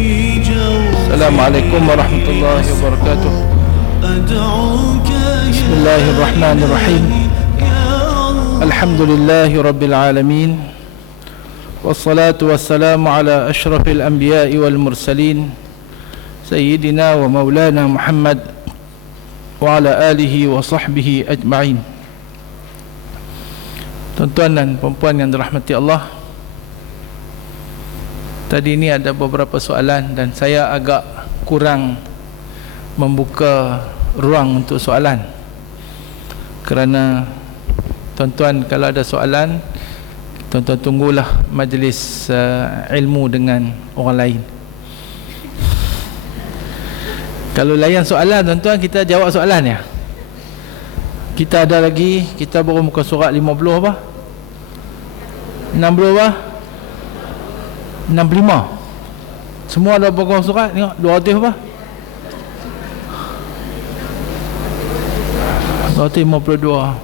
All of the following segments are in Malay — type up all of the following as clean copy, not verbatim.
Assalamualaikum warahmatullahi wabarakatuh. Bismillahirrahmanirrahim. Alhamdulillahi rabbil alamin. Wassalatu wassalamu ala ashrafil anbiya'i wal mursalin Sayyidina wa maulana Muhammad wa ala alihi wa sahbihi ajma'in. Tuan-tuan dan puan-puan yang dirahmati Allah, tadi ini ada beberapa soalan dan saya agak kurang membuka ruang untuk soalan, kerana tuan-tuan kalau ada soalan, tuan-tuan tunggulah majlis ilmu dengan orang lain. Kalau layan soalan, tuan-tuan, kita jawab soalan ya. Kita ada lagi, kita baru muka surat 50 apa? 60 apa? 65. Semua ada berapa surat? Tengok 200 apa? 252.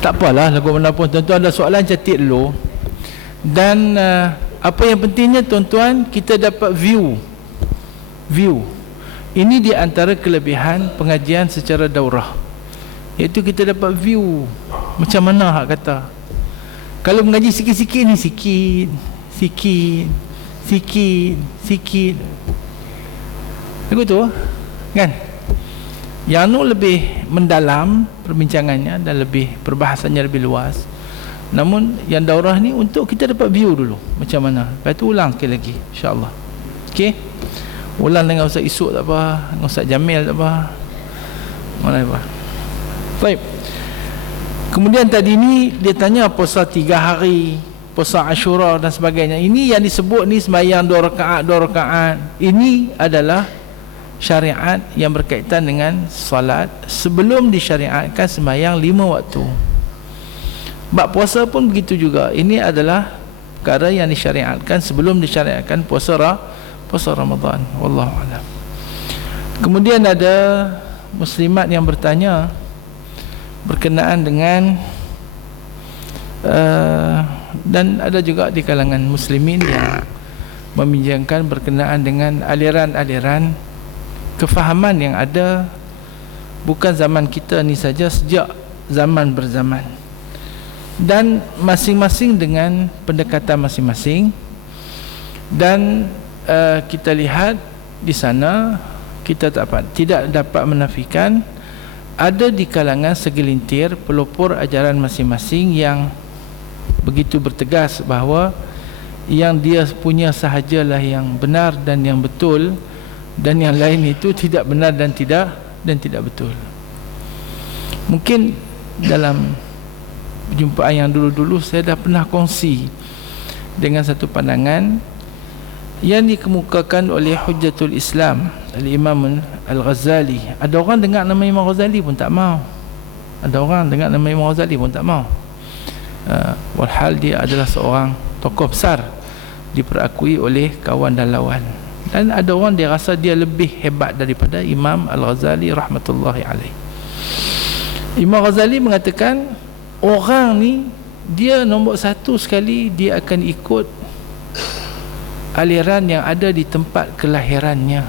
Tak apalah, lagu mana pun. Tuan-tuan ada soalan, catik dulu. Dan apa yang pentingnya tuan-tuan, kita dapat view. Ini di antara kelebihan pengajian secara daurah, iaitu kita dapat view macam mana hak kata. Kalau mengaji sikit-sikit ni, sikit lagu tu kan, yang nu lebih mendalam perbincangannya dan lebih perbahasannya lebih luas. Namun yang daurah ni untuk kita dapat view dulu macam mana. Lepas tu ulang sekali lagi insya-Allah. Okey, ulang dengan Ustaz Isuk tak apa, dengan Ustaz Jamil tak apa, mana apa. Baik. Kemudian tadi ni dia tanya puasa 3 hari, puasa Ashura dan sebagainya. Ini yang disebut ni sembahyang 2 rakaat. Ini adalah syariat yang berkaitan dengan salat sebelum disyariatkan sembahyang 5 waktu. Bab puasa pun begitu juga. Ini adalah perkara yang disyariatkan sebelum disyariatkan puasa Ramadan. Wallahu a'lam. Kemudian ada muslimat yang bertanya berkenaan dengan dan ada juga di kalangan muslimin yang membincangkan berkenaan dengan aliran-aliran kefahaman yang ada bukan zaman kita ni saja, sejak zaman berzaman, dan masing-masing dengan pendekatan masing-masing. Dan kita lihat di sana, kita tidak dapat menafikan ada di kalangan segelintir pelopor ajaran masing-masing yang begitu bertegas bahawa yang dia punya sahajalah yang benar dan yang betul, dan yang lain itu tidak benar dan tidak betul. Mungkin dalam perjumpaan yang dulu-dulu saya dah pernah kongsi dengan satu pandangan yang dikemukakan oleh Hujjatul Islam Al-Imam Al-Ghazali. Ada orang dengar nama Imam Ghazali pun tak mau. Walhal dia adalah seorang tokoh besar, diperakui oleh kawan dan lawan. Dan ada orang dia rasa dia lebih hebat daripada Imam Al-Ghazali rahmatullahi alaih. Imam Ghazali mengatakan orang ni dia nombor satu sekali, dia akan ikut aliran yang ada di tempat kelahirannya.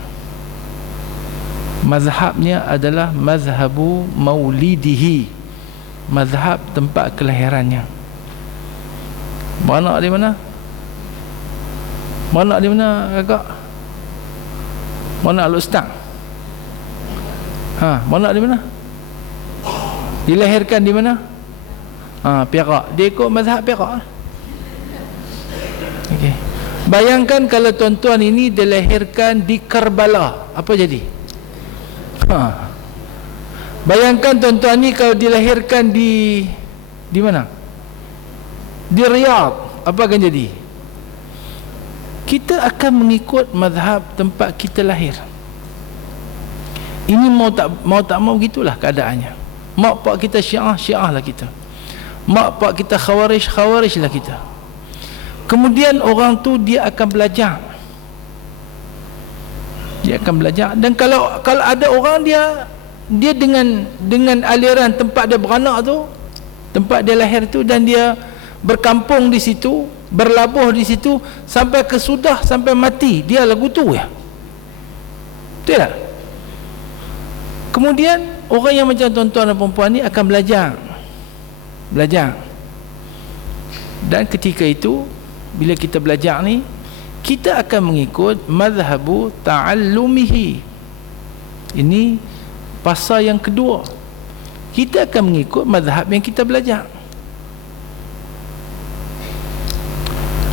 Mazhabnya adalah mazhabu maulidihi, mazhab tempat kelahirannya. Mana di mana kakak? Mana al-ustaz? Mana di mana? Dilahirkan di mana? Perak. Dia ikut mazhab Perak. Okey. Bayangkan kalau tuan-tuan ini dilahirkan di Karbala, apa jadi? Bayangkan tuan-tuan ni kalau dilahirkan di mana? Di Riyadh, apa akan jadi? Kita akan mengikut mazhab tempat kita lahir. Ini mau tak mau gitulah keadaannya. Mak pak kita Syiah lah kita. Mak pak kita Khawarij lah kita. Kemudian orang tu dia akan belajar. Dan kalau ada orang dia dengan aliran tempat dia beranak tu, tempat dia lahir tu, dan dia berkampung di situ, berlabuh di situ sampai kesudah, sampai mati, dia lagu tu ya. Betul tak? Kemudian orang yang macam tuan-tuan dan perempuan ni akan belajar, dan ketika itu bila kita belajar ni, kita akan mengikut mazhabu ta'allumihi. Ini pasal yang kedua, kita akan mengikut mazhab yang kita belajar,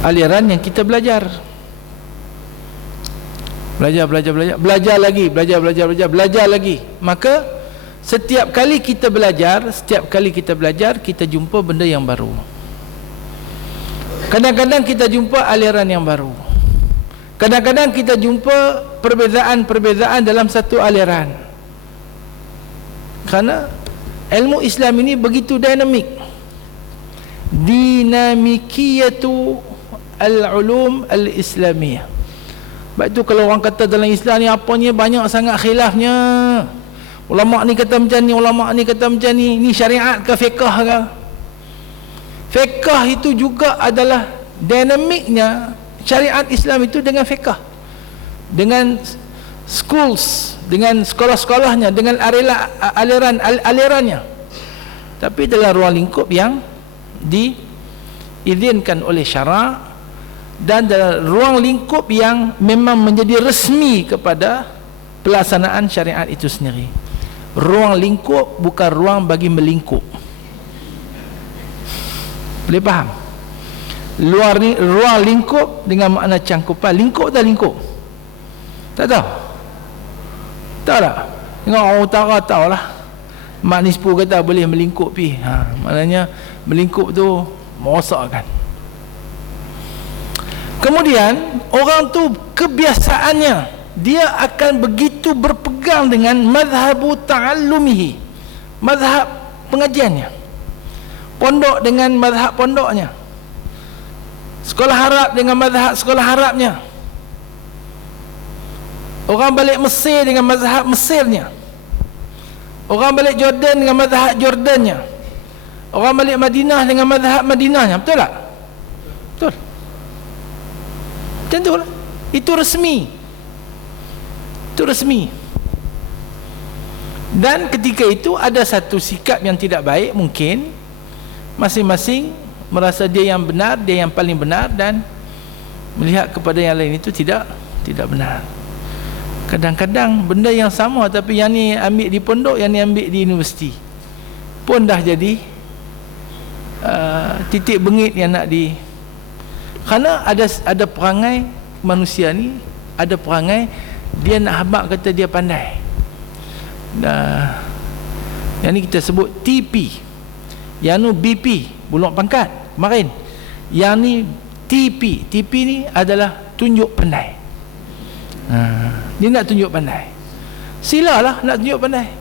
aliran yang kita belajar lagi. Maka setiap kali kita belajar, kita jumpa benda yang baru. Kadang-kadang kita jumpa aliran yang baru, kadang-kadang kita jumpa perbezaan dalam satu aliran. Kerana ilmu Islam ini begitu dinamikiyatu al-ulum al-islamiyah. Sebab itu kalau orang kata dalam Islam ni apanya banyak sangat khilafnya, ulama ni kata macam ni, ulama ni kata macam ni, ni syariat ke fiqh ke? Fiqh itu juga adalah dinamiknya syariat Islam itu dengan fiqh, dengan schools, dengan sekolah-sekolahnya, dengan alirannya, tapi dalam ruang lingkup yang diizinkan oleh syarak, dan dalam ruang lingkup yang memang menjadi resmi kepada pelaksanaan syariat itu sendiri. Ruang lingkup bukan ruang bagi melingkup. Boleh faham? Ruang lingkup dengan makna cangkupan. Lingkup tak lingkup? Tak tahu? Tahu tak? Tengok orang utara tahulah. Mak Nispu kata boleh melingkup pi. Maknanya melingkup tu merosakkan. Kemudian orang tu kebiasaannya dia akan begitu berpegang dengan mazhabu ta'allumihi, mazhab pengajiannya, pondok dengan mazhab pondoknya, sekolah Arab dengan mazhab sekolah Arabnya, orang balik Mesir dengan mazhab Mesirnya, orang balik Jordan dengan mazhab Jordannya, orang balik Madinah dengan mazhab Madinahnya. Betul tak? Betul. Macam tu lah. Itu resmi. Dan ketika itu ada satu sikap yang tidak baik, mungkin masing-masing merasa dia yang benar, dia yang paling benar, dan melihat kepada yang lain itu tidak benar. Kadang-kadang benda yang sama tapi yang ni ambil di pondok, yang ni ambil di universiti, pun dah jadi titik bengit yang nak kerana ada perangai manusia ni, ada perangai dia nak habaq kata dia pandai. Yang ni kita sebut TP, yang ni BP, buluk pangkat kemarin, yang ni TP ni adalah tunjuk pandai. Dia nak tunjuk pandai, silalah nak tunjuk pandai.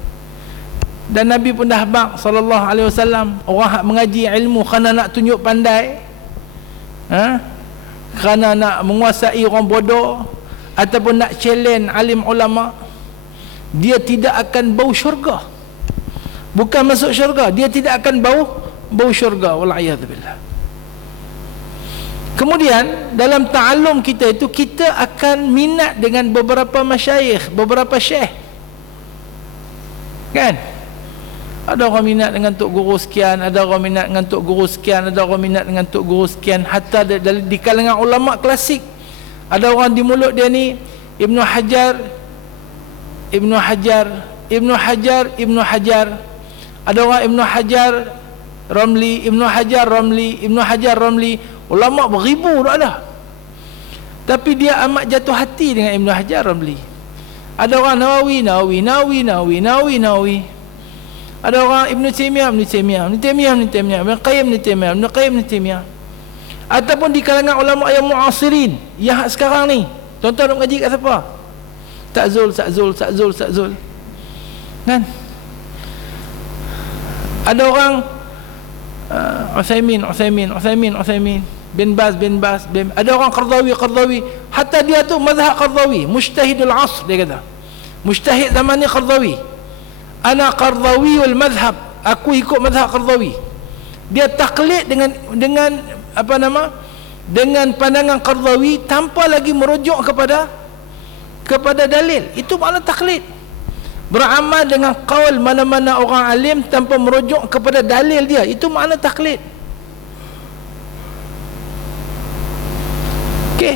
Dan Nabi pun dah habaq sallallahu alaihi wasallam, orang hak mengaji ilmu kerana nak tunjuk pandai, kerana nak menguasai orang bodoh ataupun nak challenge alim ulama, dia tidak akan bau syurga. Bukan masuk syurga, dia tidak akan bau syurga, wal'iyadzubillah. Kemudian dalam ta'allum kita itu, kita akan minat dengan beberapa masyayikh, beberapa syekh, kan? Ada orang minat dengan tok guru sekian, ada orang minat dengan tok guru sekian, ada orang minat dengan tok guru sekian. Hatta di kalangan ulama klasik, ada orang di mulut dia ni Ibnu Hajar. Ada orang Ibnu Hajar Ramli. Ulama beribu dah ada, tapi dia amat jatuh hati dengan Ibnu Hajar Ramli. Ada orang Nawawi. Ada orang Ibn Taymiyah, Ibn Qayyim. Ataupun di kalangan ulama yang muasirin, yang sekarang ni, tuan-tuan nak mengaji kat siapa? Sa'zul, kan? Ada orang Uthaymin, bin Baz. Ada orang Qardawi. Hatta dia tu mazhab Qardawi, mujtahidul asr, dia kata. Mujtahid zaman ni Qardawi. Ana Qardawiul madhab, aku ikut mazhab Qardawi. Dia taklid dengan dengan pandangan Qardawi tanpa lagi merujuk kepada dalil. Itu makna taklid. Beramal dengan qaul mana-mana orang alim tanpa merujuk kepada dalil dia, itu makna taklid. Okey.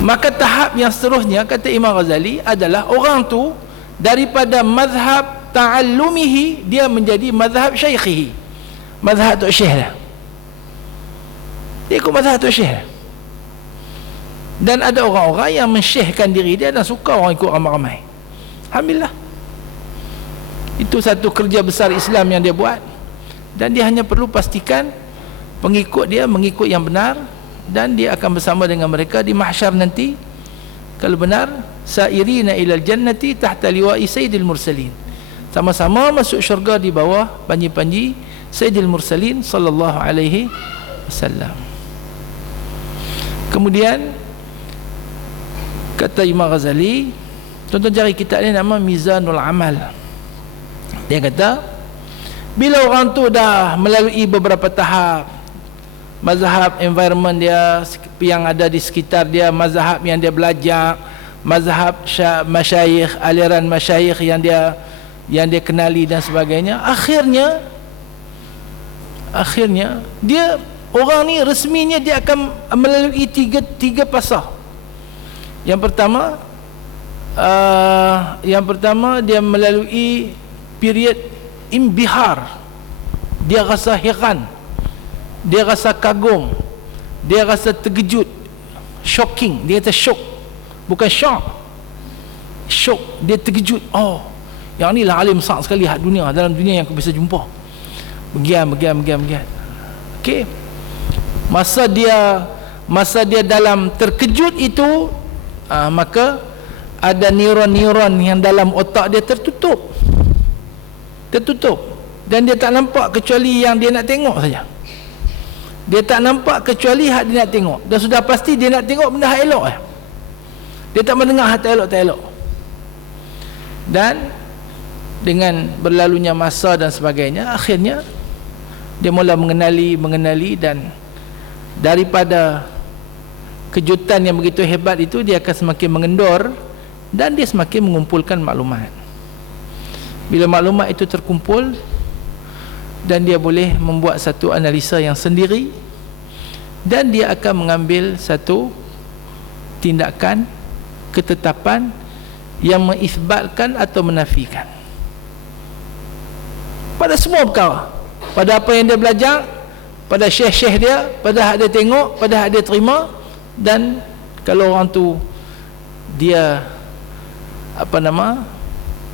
Maka tahap yang seterusnya, kata Imam Ghazali, adalah orang tu daripada mazhab ta'allumihi dia menjadi mazhab syaikhihi, mazhab tu syekh lah. Dia ikut mazhab tu syekh. Dan ada orang-orang yang mensyekhkan diri dia dan suka orang ikut ramai-ramai. Alhamdulillah. Itu satu kerja besar Islam yang dia buat. Dan dia hanya perlu pastikan pengikut dia mengikut yang benar, dan dia akan bersama dengan mereka di mahsyar nanti. Kalau benar, sairina ilal jannati tahta liwa'i sayyidil mursalin, sama-sama masuk syurga di bawah panji-panji sayyidil mursalin sallallahu alaihi wasallam. Kemudian kata Imam Ghazali, tuan-tuan cari kitab ni nama Mizanul Amal. Dia kata bila orang tu dah melalui beberapa tahap, mazhab environment dia yang ada di sekitar dia, mazhab yang dia belajar, mazhab masyayikh, aliran masyayikh yang dia kenali dan sebagainya, akhirnya dia orang ni resminya dia akan melalui tiga fasa. Yang pertama dia melalui period imbihar. Dia rasa heran, dia rasa kagum, dia rasa terkejut, shocking. Dia kata shock, bukan shock, shock. Dia terkejut. Oh, yang ni lah alim besar sekali dalam dunia yang aku bisa jumpa. Begian. Okey. Masa dia dalam terkejut itu, maka ada neuron-neuron yang dalam otak dia tertutup, dan dia tak nampak kecuali yang dia nak tengok saja. Dia tak nampak kecuali hak dia nak tengok, dan sudah pasti dia nak tengok benda hak elok. Dia tak mendengar hak tak elok. Dan dengan berlalunya masa dan sebagainya, akhirnya dia mula mengenali, dan daripada kejutan yang begitu hebat itu, dia akan semakin mengendor dan dia semakin mengumpulkan maklumat. Bila maklumat itu terkumpul, dan dia boleh membuat satu analisa yang sendiri, dan dia akan mengambil satu tindakan, ketetapan yang mengisbatkan atau menafikan pada semua perkara, pada apa yang dia belajar, pada syekh-syekh dia, pada hak dia tengok, pada hak dia terima. Dan kalau orang tu dia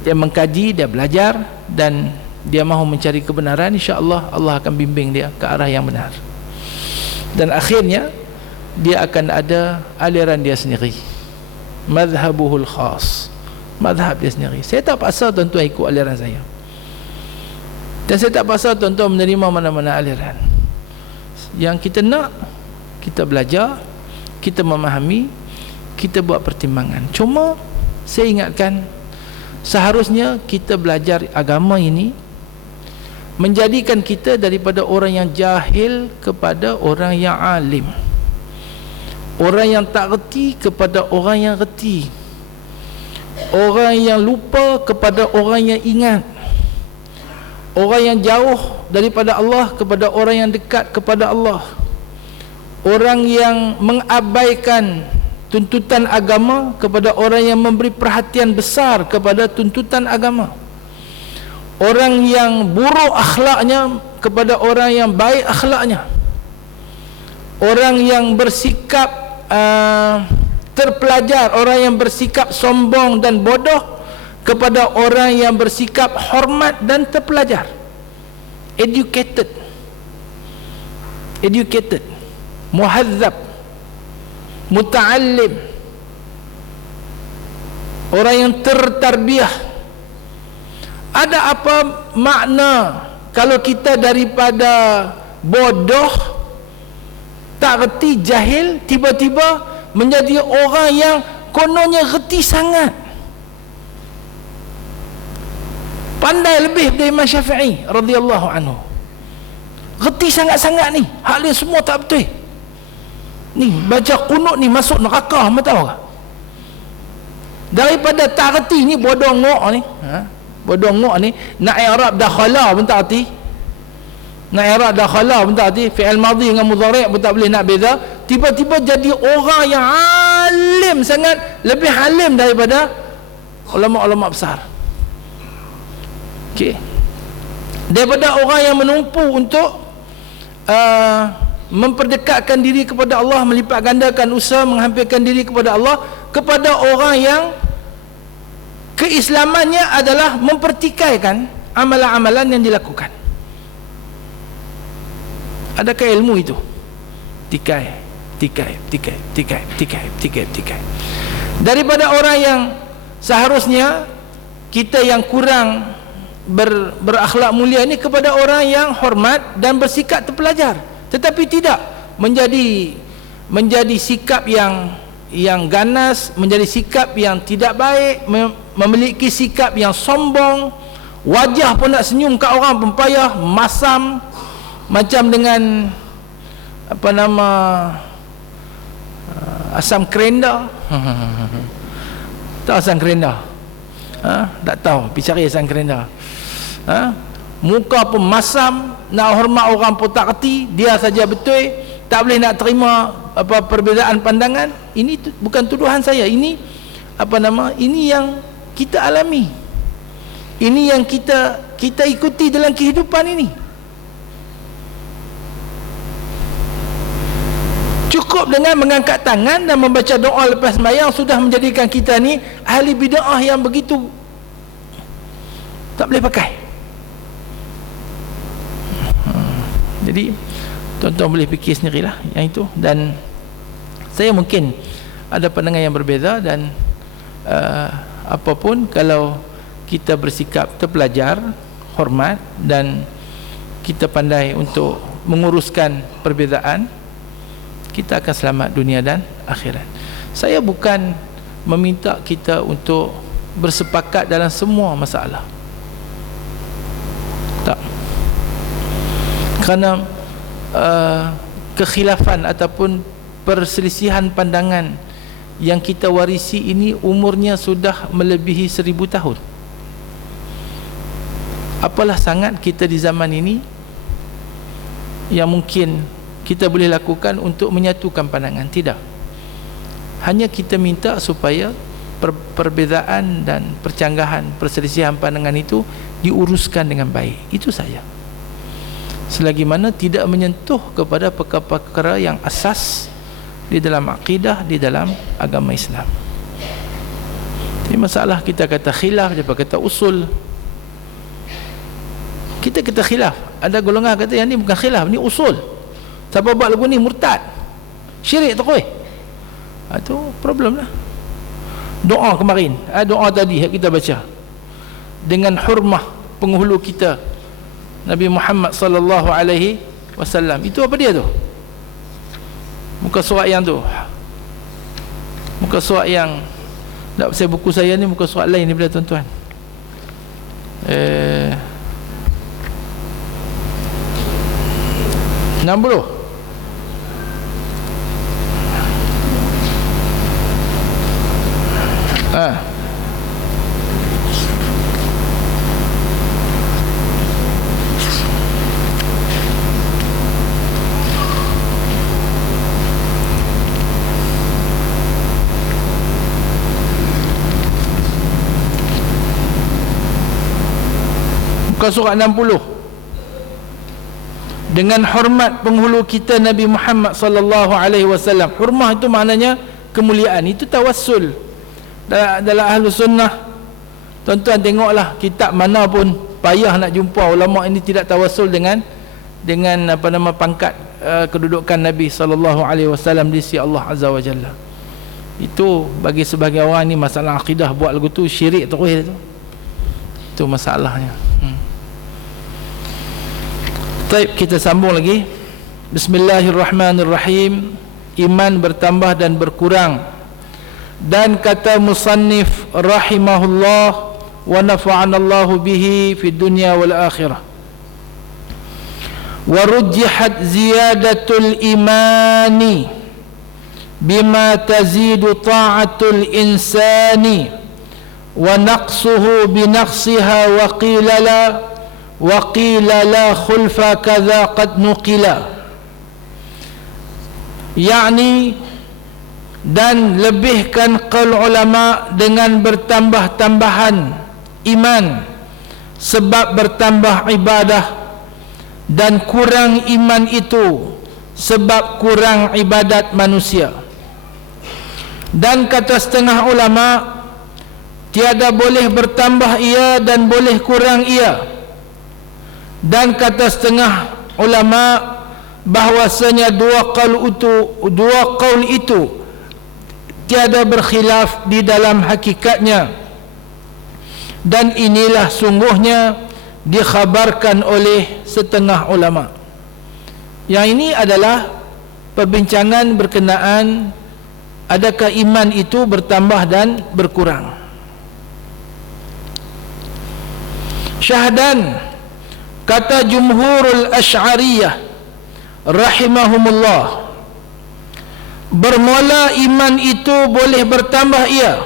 dia mengkaji, dia belajar, dan dia mahu mencari kebenaran, insya-Allah Allah akan bimbing dia ke arah yang benar. Dan akhirnya dia akan ada aliran dia sendiri, madhhabuhul khas, madhhab dia sendiri. Saya tak paksa tuan-tuan ikut aliran saya, dan saya tak paksa tuan-tuan menerima mana-mana aliran. Yang kita nak, kita belajar, kita memahami, kita buat pertimbangan. Cuma saya ingatkan, seharusnya kita belajar agama ini menjadikan kita daripada orang yang jahil kepada orang yang alim, orang yang tak reti kepada orang yang reti, orang yang lupa kepada orang yang ingat, orang yang jauh daripada Allah kepada orang yang dekat kepada Allah, orang yang mengabaikan tuntutan agama kepada orang yang memberi perhatian besar kepada tuntutan agama, orang yang buruk akhlaknya kepada orang yang baik akhlaknya, orang yang bersikap terpelajar, orang yang bersikap sombong dan bodoh kepada orang yang bersikap hormat dan terpelajar, educated, muhazzab, muta'allim, orang yang tertarbiyah. Ada apa makna kalau kita daripada bodoh, tak reti, jahil, tiba-tiba menjadi orang yang kononnya reti sangat, pandai lebih dari Imam Syafi'i radhiyallahu anhu, reti sangat-sangat ni, hal dia semua tak betul. Ni baca kunut ni masuk neraka, hang tahu tak? Daripada tak reti ni bodoh ngok ni, bodoh ngok ni nak i'rab dakhala pun tak reti. Nak i'rab dakhala pun tak reti, fi'il madhi dengan mudhari' pun tak boleh nak beza. Tiba-tiba jadi orang yang alim sangat, lebih alim daripada ulama-ulama besar. Okey. Daripada orang yang menumpu untuk memperdekatkan diri kepada Allah, melipat gandakan usaha menghampirkan diri kepada Allah, kepada orang yang keislamannya adalah mempertikaikan amalan-amalan yang dilakukan. Adakah ilmu itu? Tikai. Daripada orang yang seharusnya kita yang kurang berakhlak mulia ni, kepada orang yang hormat dan bersikap terpelajar, tetapi tidak menjadi sikap yang ganas, menjadi sikap yang tidak baik, memiliki sikap yang sombong, wajah pun nak senyum kat orang pun payah, masam macam dengan apa nama asam kerenda. Tahu asam kerenda? Tak tahu, pergi cari asam kerenda. Muka pun masam, nak hormat orang pun tak reti, dia saja betul, tak boleh nak terima apa perbezaan pandangan. Ini bukan tuduhan saya, ini apa nama, ini yang kita alami, ini yang kita ikuti dalam kehidupan ini. Cukup dengan mengangkat tangan dan membaca doa lepas sembahyang sudah menjadikan kita ni ahli bid'ah yang begitu tak boleh pakai. Jadi tuan-tuan boleh fikir sendirilah yang itu. Dan saya mungkin ada pandangan yang berbeza, dan apapun, kalau kita bersikap terpelajar, hormat, dan kita pandai untuk menguruskan perbezaan, kita akan selamat dunia dan akhirat. Saya bukan meminta kita untuk bersepakat dalam semua masalah, tak. Kerana kekhilafan ataupun perselisihan pandangan yang kita warisi ini umurnya sudah melebihi 1000 tahun. Apalah sangat kita di zaman ini yang mungkin kita boleh lakukan untuk menyatukan pandangan? Tidak. Hanya kita minta supaya perbezaan dan percanggahan, perselisihan pandangan itu diuruskan dengan baik. Itu saja. Selagi mana tidak menyentuh kepada perkara-perkara yang asas di dalam akidah, di dalam agama Islam. Jadi masalah kita kata khilaf, dia kata usul. Kita kata khilaf. Ada golongan kata yang ni bukan khilaf, ni usul. Siapa buat lagu ni murtad, syirik tak kuih. Itu problem lah. Doa kemarin, doa tadi yang kita baca dengan hormat penghulu kita Nabi Muhammad sallallahu alaihi wasallam, itu apa dia tu? Muka surat yang tu, muka surat yang tak, saya buku saya ni muka surat lain daripada tuan-tuan. 60. Muka surat 60. Dengan hormat penghulu kita Nabi Muhammad sallallahu alaihi wasallam. Hormat itu maknanya kemuliaan. Itu tawassul. Dalam ahlu sunnah, tuan-tuan tengoklah kitab mana pun payah nak jumpa ulama ini tidak tawassul dengan apa nama pangkat kedudukan Nabi sallallahu alaihi wasallam di sisi Allah azza wa jalla. Itu bagi sebahagian orang ni masalah akidah, buat lagu tu syirik terus itu. Itu masalahnya. Baik, kita sambung lagi. Bismillahirrahmanirrahim. Iman bertambah dan berkurang. Dan kata musannif rahimahullah, wa nafa'anallahu bihi fid dunya wal akhirah. Wa rujjihat ziyadatul imani bima tazidu ta'atul insani wa naqsuhu binaqsiha wa qila la khulfa kadha qad nuqila, yakni dan lebihkan qaul ulama dengan bertambah-tambahan iman sebab bertambah ibadah, dan kurang iman itu sebab kurang ibadat manusia. Dan kata setengah ulama, tiada boleh bertambah ia dan boleh kurang ia. Dan kata setengah ulama bahwasanya dua qaul itu tiada berkhilaf di dalam hakikatnya, dan inilah sungguhnya dikhabarkan oleh setengah ulama. Yang ini adalah perbincangan berkenaan adakah iman itu bertambah dan berkurang. Syahdan, kata jumhurul asy'ariyah rahimahumullah, bermula iman itu boleh bertambah ia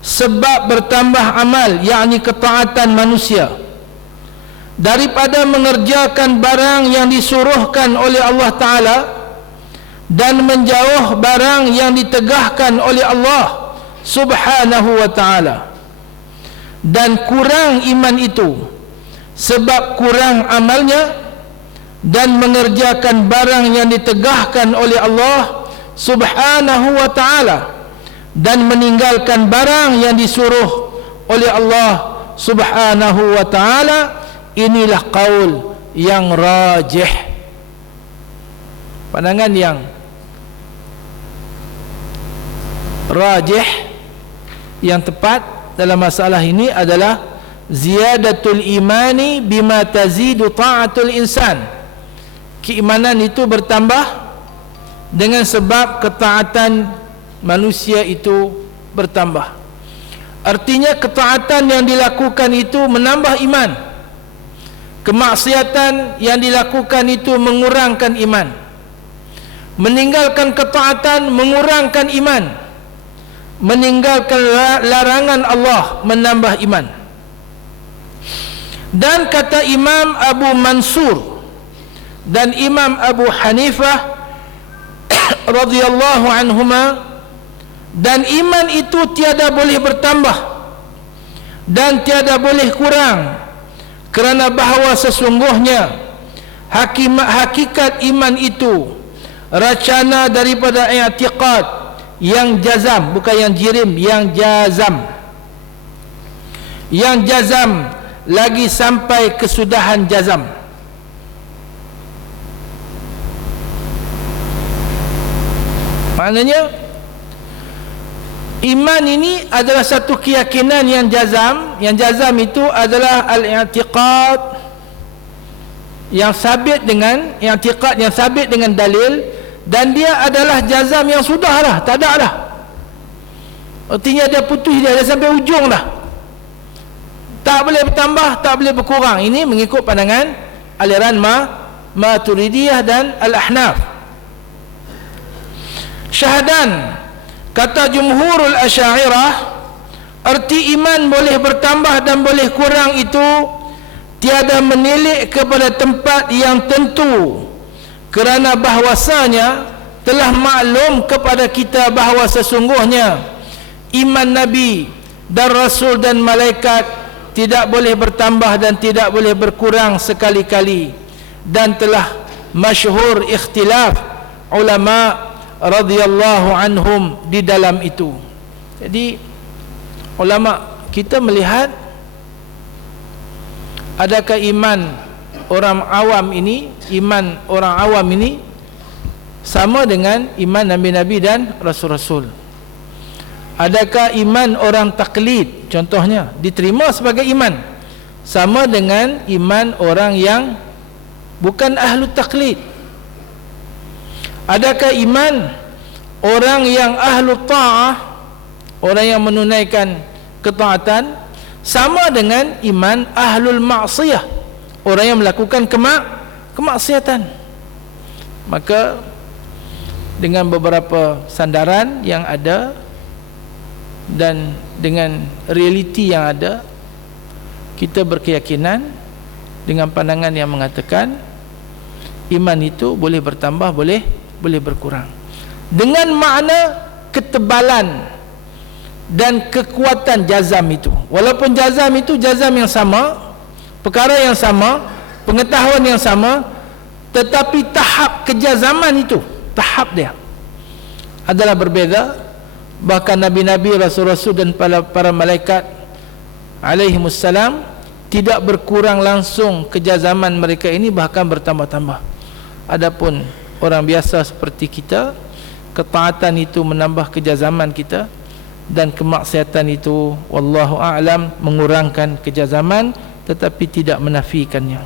sebab bertambah amal, yakni ketaatan manusia, daripada mengerjakan barang yang disuruhkan oleh Allah Ta'ala dan menjauh barang yang ditegahkan oleh Allah Subhanahu wa Ta'ala. Dan kurang iman itu sebab kurang amalnya, dan mengerjakan barang yang ditegahkan oleh Allah Subhanahu wa Ta'ala, dan meninggalkan barang yang disuruh oleh Allah Subhanahu wa Ta'ala. Inilah qaul yang rajih, pandangan yang rajih, yang tepat dalam masalah ini adalah ziyadatul imani bima tazidu ta'atul insan. Keimanan itu bertambah dengan sebab ketaatan manusia itu bertambah. Artinya ketaatan yang dilakukan itu menambah iman, kemaksiatan yang dilakukan itu mengurangkan iman, meninggalkan ketaatan mengurangkan iman, meninggalkan larangan Allah menambah iman. Dan kata Imam Abu Mansur dan Imam Abu Hanifah radhiyallahu anhuma, dan iman itu tiada boleh bertambah dan tiada boleh kurang, kerana bahawa sesungguhnya hakikat iman itu racana daripada i'tiqad yang jazam, bukan yang jirim, yang jazam, yang jazam lagi sampai kesudahan jazam. Maknanya iman ini adalah satu keyakinan yang jazam. Yang jazam itu adalah al-i'tiqad yang sabit dengan i'tiqad yang sabit dengan dalil, dan dia adalah jazam yang sudahlah, tak ada dah. Artinya dia putus, dia sampai ujung dah, tak boleh bertambah, tak boleh berkurang. Ini mengikut pandangan aliran Maturidiyah dan Al-Ahnaf. Syahadan, kata jumhurul asy'ariyah, arti iman boleh bertambah dan boleh kurang itu tiada menilik kepada tempat yang tentu, kerana bahwasanya telah maklum kepada kita bahawa sesungguhnya iman Nabi dan Rasul dan malaikat tidak boleh bertambah dan tidak boleh berkurang sekali-kali, dan telah masyhur ikhtilaf ulama radhiyallahu anhum di dalam itu. Jadi ulama kita melihat adakah iman orang awam ini, iman orang awam ini sama dengan iman nabi-nabi dan rasul-rasul? Adakah iman orang taklid contohnya diterima sebagai iman sama dengan iman orang yang bukan ahlu taklid? Adakah iman orang yang ahlu ta'ah, orang yang menunaikan ketaatan, sama dengan iman ahlul ma'siyah, orang yang melakukan kemaksiatan? Maka dengan beberapa sandaran yang ada dan dengan realiti yang ada, kita berkeyakinan dengan pandangan yang mengatakan iman itu boleh bertambah, boleh berkurang, dengan makna ketebalan dan kekuatan jazam itu. Walaupun jazam itu jazam yang sama, perkara yang sama, pengetahuan yang sama, tetapi tahap kejazaman itu, tahap dia adalah berbeza. Bahkan nabi-nabi, rasul-rasul dan para malaikat alaihimussalam tidak berkurang langsung kejazaman mereka ini, bahkan bertambah-tambah. Adapun orang biasa seperti kita, ketaatan itu menambah kejazaman kita, dan kemaksiatan itu wallahu a'lam mengurangkan kejazaman tetapi tidak menafikannya.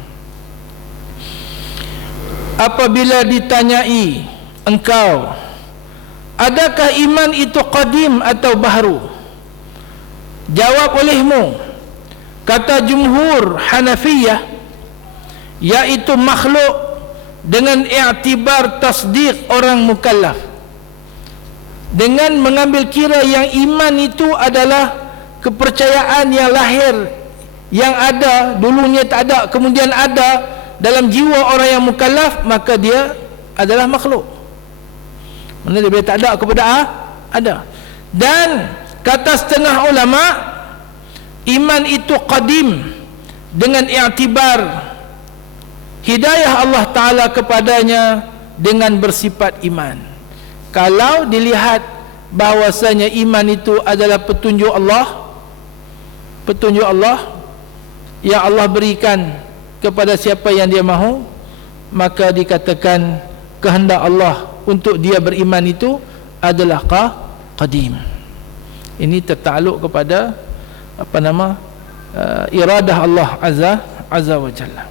Apabila ditanyai engkau, adakah iman itu qadim atau baharu? Jawab olehmu, kata jumhur Hanafiyah, yaitu makhluk dengan i'tibar tasdiq orang mukallaf, dengan mengambil kira yang iman itu adalah kepercayaan yang lahir, yang ada, dulunya tak ada, kemudian ada dalam jiwa orang yang mukallaf, maka dia adalah makhluk. Mana dia boleh tak ada kepada ada. Dan kata setengah ulama, iman itu qadim dengan i'tibar hidayah Allah Ta'ala kepadanya dengan bersifat iman. Kalau dilihat bahawasanya iman itu adalah petunjuk Allah yang Allah berikan kepada siapa yang dia mahu, maka dikatakan kehendak Allah untuk dia beriman itu adalah qadim. Ini tertakluk kepada iradah Allah azza wa jalla.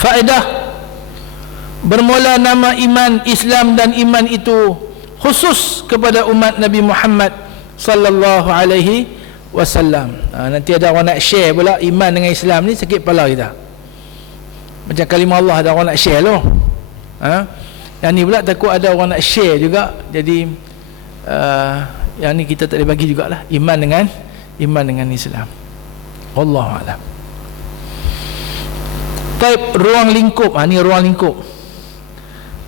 Faedah bermula nama iman Islam dan iman itu khusus kepada umat Nabi Muhammad sallallahu alaihi wasallam. Nanti ada orang nak share pula iman dengan Islam ni, sakit kepala kita. Macam kalimah Allah ada orang nak share loh. Yang ni pula takut ada orang nak share juga. Jadi yang ni kita tak boleh bagi jugalah, iman dengan Islam. Wallahu a'lam. Baik, ruang lingkup. Ni ruang lingkup.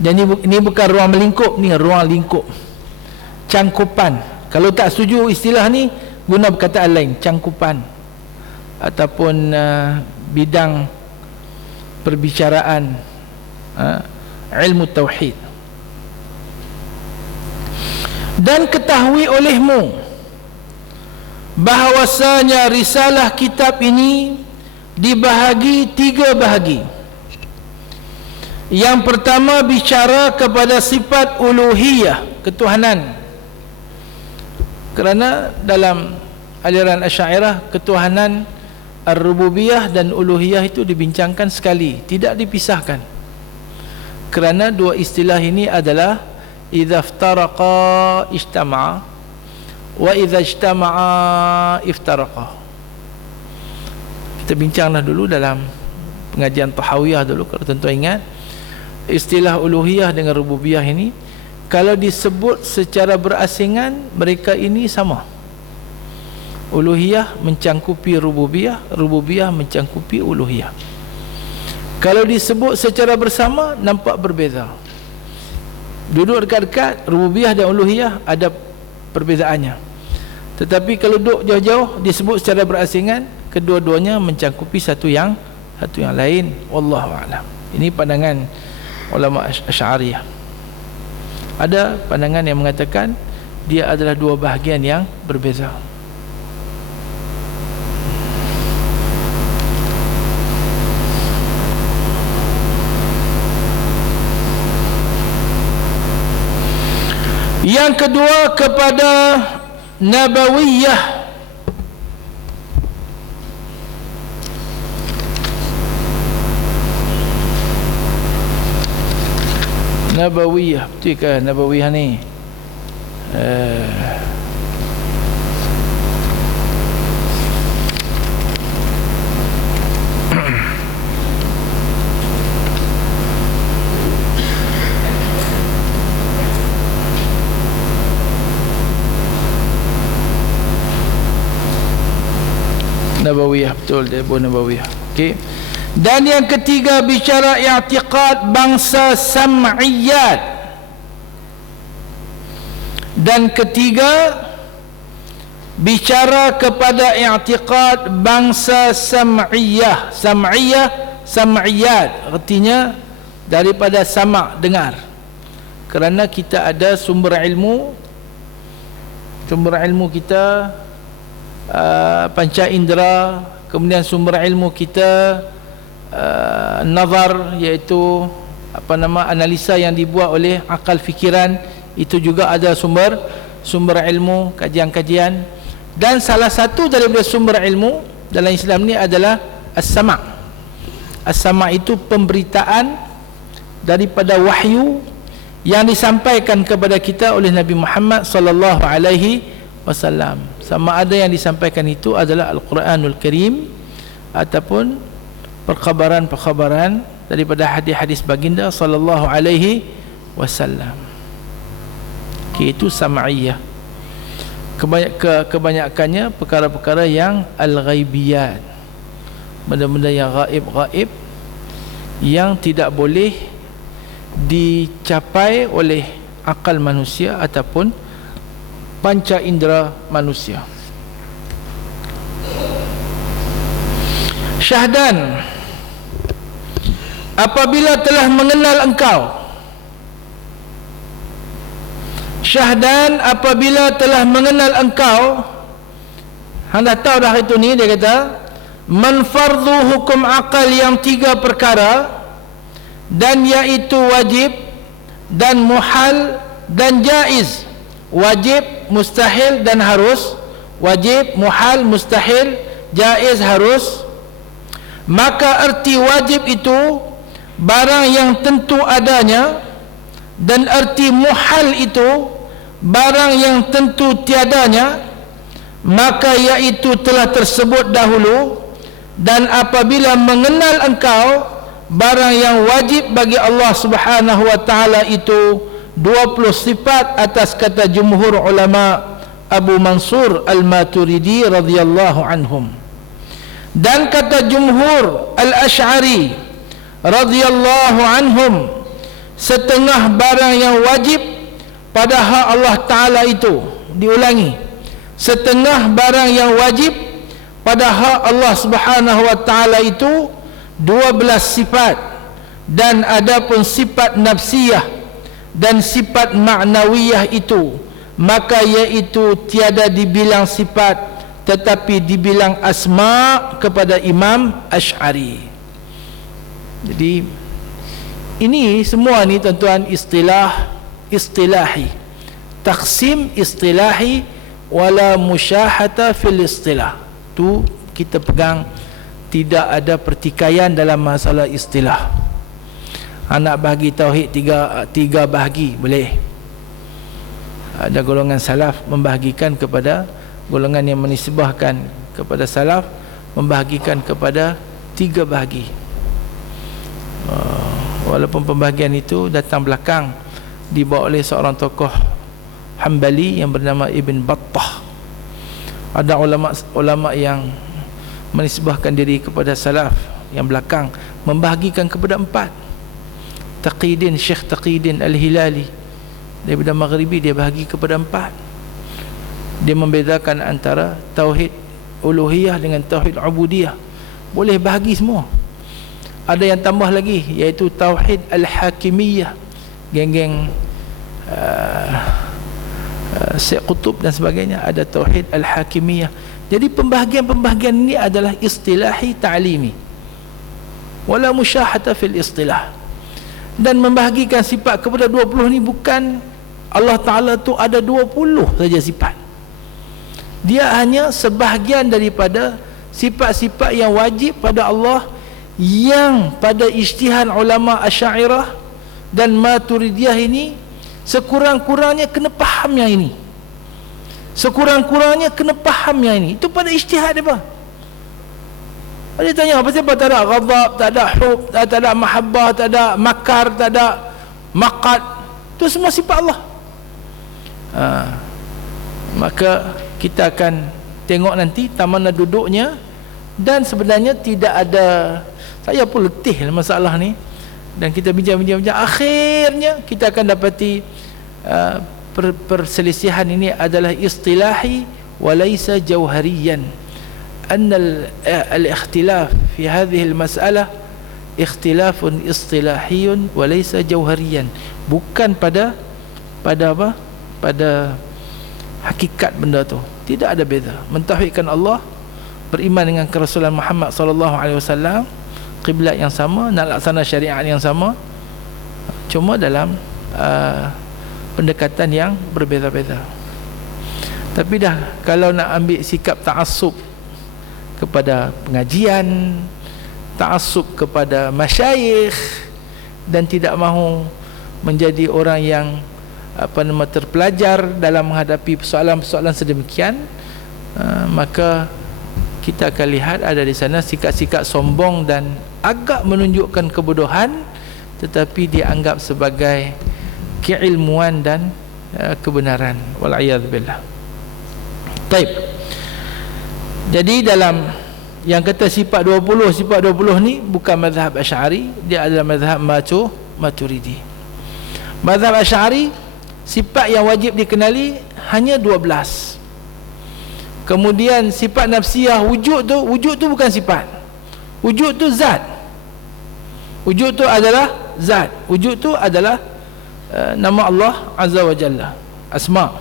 Dan ni bukan ruang melingkup, ni ruang lingkup. Cangkupan. Kalau tak setuju istilah ni, guna perkataan lain, cangkupan ataupun bidang perbicaraan ilmu tauhid. Dan ketahui olehmu bahawasanya risalah kitab ini dibahagi 3 bahagi. Yang pertama bicara kepada sifat uluhiyah, ketuhanan. Kerana dalam aliran Asy'ariyah, ketuhanan ar-rububiyah dan uluhiyah itu dibincangkan sekali, tidak dipisahkan. Kerana dua istilah ini adalah idza iftaraqa ijtama'a wa idza ijtama'a iftaraqa. Kita bincanglah dulu dalam pengajian Tahawiyah dulu, kalau tuan-tuan ingat, istilah uluhiyah dengan rububiyah ini kalau disebut secara berasingan, mereka ini sama. Uluhiyah mencangkupi rububiyah, rububiyah mencangkupi uluhiyah. Kalau disebut secara bersama, nampak berbeza. Duduk dekat-dekat, rububiyah dan uluhiyah ada perbezaannya. Tetapi kalau duduk jauh-jauh, disebut secara berasingan, kedua-duanya mencangkupi satu yang lain. Wallahu a'lam. Ini pandangan ulama Asy'ariyah. Ada pandangan yang mengatakan dia adalah dua bahagian yang berbeza. Yang kedua kepada Nabawiyah. Nabawiyah, betul ke Nabawiyah ni? Nabawiyah, betul, Debu Nabawiyah. Okey. Dan yang ketiga bicara i'tiqad bangsa sam'iyat. Dan ketiga bicara kepada i'tiqad bangsa sam'iyah. Sam'iyat artinya daripada sama', dengar. Kerana kita ada sumber ilmu kita panca indera, kemudian sumber ilmu kita nazar, iaitu analisa yang dibuat oleh akal fikiran, itu juga ada sumber ilmu, kajian-kajian. Dan salah satu daripada sumber ilmu dalam Islam ni adalah as-sama'. As-sama' itu pemberitaan daripada wahyu yang disampaikan kepada kita oleh Nabi Muhammad sallallahu alaihi wasallam. Sama ada yang disampaikan itu adalah Al-Quranul Karim ataupun perkhabaran daripada hadis-hadis baginda sallallahu alaihi wasallam. Itu sam'iyah. Kebanyakannya perkara-perkara yang al-ghaibiyat, benda-benda yang gaib yang tidak boleh dicapai oleh akal manusia ataupun panca indera manusia. Syahdan, apabila telah mengenal engkau. Syahdan, apabila telah mengenal engkau. Hang dah tahu dah itu ni, dia kata man fardhu hukum akal yang 3 perkara, dan iaitu wajib dan muhal dan jaiz. Wajib, mustahil dan harus. Wajib, muhal, mustahil, jaiz, harus. Maka erti wajib itu barang yang tentu adanya, dan erti muhal itu barang yang tentu tiadanya. Maka iaitu telah tersebut dahulu. Dan apabila mengenal engkau barang yang wajib bagi Allah Subhanahu wa taala itu 20 sifat atas kata jumhur ulama Abu Mansur Al-Maturidi radhiyallahu anhum. Dan kata jumhur Al-Ash'ari radhiyallahu anhum, setengah barang yang wajib pada hak Allah Ta'ala itu, diulangi, setengah barang yang wajib pada hak Allah Subhanahu wa Ta'ala itu 12 sifat. Dan adapun sifat nafsiyah dan sifat ma'nawiyah itu, maka iaitu tiada dibilang sifat tetapi dibilang asma kepada Imam Ash'ari. Jadi ini semua ni tuan-tuan istilahi, taksim istilahi, wala musyahata fil istilah. Tu kita pegang, tidak ada pertikaian dalam masalah istilah. Anak bahagi tauhid tiga bahagi boleh. Ada golongan salaf membahagikan kepada, golongan yang menisbahkan kepada salaf membahagikan kepada 3 bahagi. Walaupun pembahagian itu datang belakang, dibawa oleh seorang tokoh Hambali yang bernama Ibn Battah. Ada ulama yang menisbahkan diri kepada salaf yang belakang membahagikan kepada 4. Taqiyuddin, Syekh Taqiyuddin Al-Hilali daripada Maghribi, dia bahagi kepada 4. Dia membezakan antara tauhid uluhiyah dengan tauhid ubudiyah. Boleh bahagi semua. Ada yang tambah lagi, iaitu tauhid al-hakimiyah, geng-geng Syekh Qutub dan sebagainya. Ada tauhid al-hakimiyah. Jadi pembahagian-pembahagian ini adalah istilahi ta'limi, wala musyahata fil istilah. Dan membahagikan sifat kepada 20 ni bukan Allah Ta'ala tu ada 20 saja sifat. Dia hanya sebahagian daripada sifat-sifat yang wajib pada Allah, yang pada ijtihad ulama Asy'ariyah dan Maturidiyah ini sekurang-kurangnya kena faham yang ini. Sekurang-kurangnya kena faham yang ini. Itu pada ijtihad dia. Dia tanya apa sebab tak ada ghadab, tak ada hub, tak ada mahabbah, tak ada makar, tak ada maqad. Itu semua sifat Allah. Maka kita akan tengok nanti tamana duduknya Dan sebenarnya tidak ada, saya pun letih masalah ni, dan kita bincang-bincang, akhirnya kita akan dapati perselisihan ini adalah istilahi walaysa jauhariyan. Anna al-ikhtilaf fi hadhihi al-mas'alah ikhtilafun istilahiyun walaysa jauhariyan. Bukan pada apa? Pada hakikat benda tu. Tidak ada beza. Mentauhidkan Allah, beriman dengan kerasulan Muhammad sallallahu alaihi wasallam, kiblat yang sama, nak laksana syariat yang sama, cuma dalam pendekatan yang berbeza-beza. Tapi dah kalau nak ambil sikap ta'assub kepada pengajian, ta'assub kepada masyayikh, dan tidak mahu menjadi orang yang terpelajar dalam menghadapi persoalan-persoalan sedemikian, maka kita akan lihat ada di sana sikap-sikap sombong dan agak menunjukkan kebodohan, tetapi dianggap sebagai keilmuan dan kebenaran. Wal'iyadzubillah. Baik. Jadi dalam yang kata sifat 20 ni bukan mazhab Asy'ari, dia adalah mazhab Maturidi. Mazhab Asy'ari, sifat yang wajib dikenali hanya 12. Kemudian sifat nafsiyah wujud tu bukan sifat. Wujud tu zat. Wujud tu adalah zat. Wujud tu adalah nama Allah Azza wa Jalla, asma.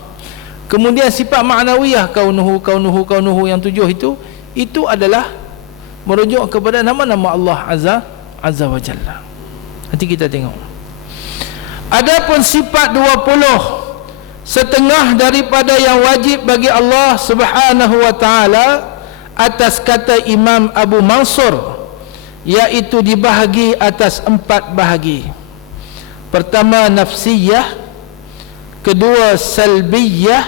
Kemudian sifat ma'nawiyah, kaunuhu yang 7 itu adalah merujuk kepada nama-nama Allah Azza wa Jalla. Nanti kita tengok. Adapun sifat 20, setengah daripada yang wajib bagi Allah Subhanahu wa taala atas kata Imam Abu Mansur, iaitu dibahagi atas 4 bahagi. Pertama nafsiyah, kedua salbiyah,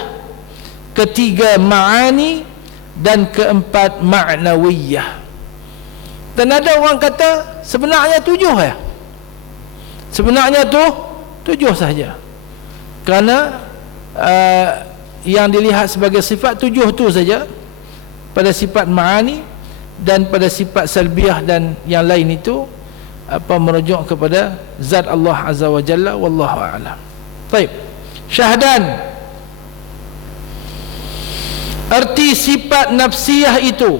ketiga ma'ani, dan keempat ma'nawiyah. Dan ada orang kata sebenarnya 7 ya. Sebenarnya tu 7 saja. Kerana yang dilihat sebagai sifat 7 tu saja, pada sifat ma'ani dan pada sifat salbiyah dan yang lain itu merujuk kepada zat Allah Azza wa Jalla, wallahu a'lam. Baik. Syahdan, arti sifat nafsiyah itu,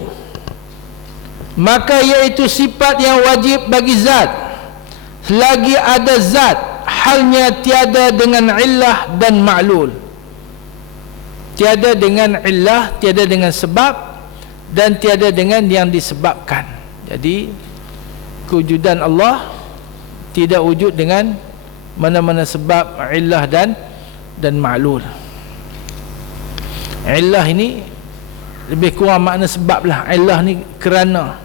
maka iaitu sifat yang wajib bagi zat selagi ada zat, halnya tiada dengan illah dan ma'lul. Tiada dengan illah, tiada dengan sebab, dan tiada dengan yang disebabkan. Jadi kewujudan Allah tidak wujud dengan mana-mana sebab, illah dan ma'lul. Illah ini lebih kurang makna sebab lah. Illah ni kerana,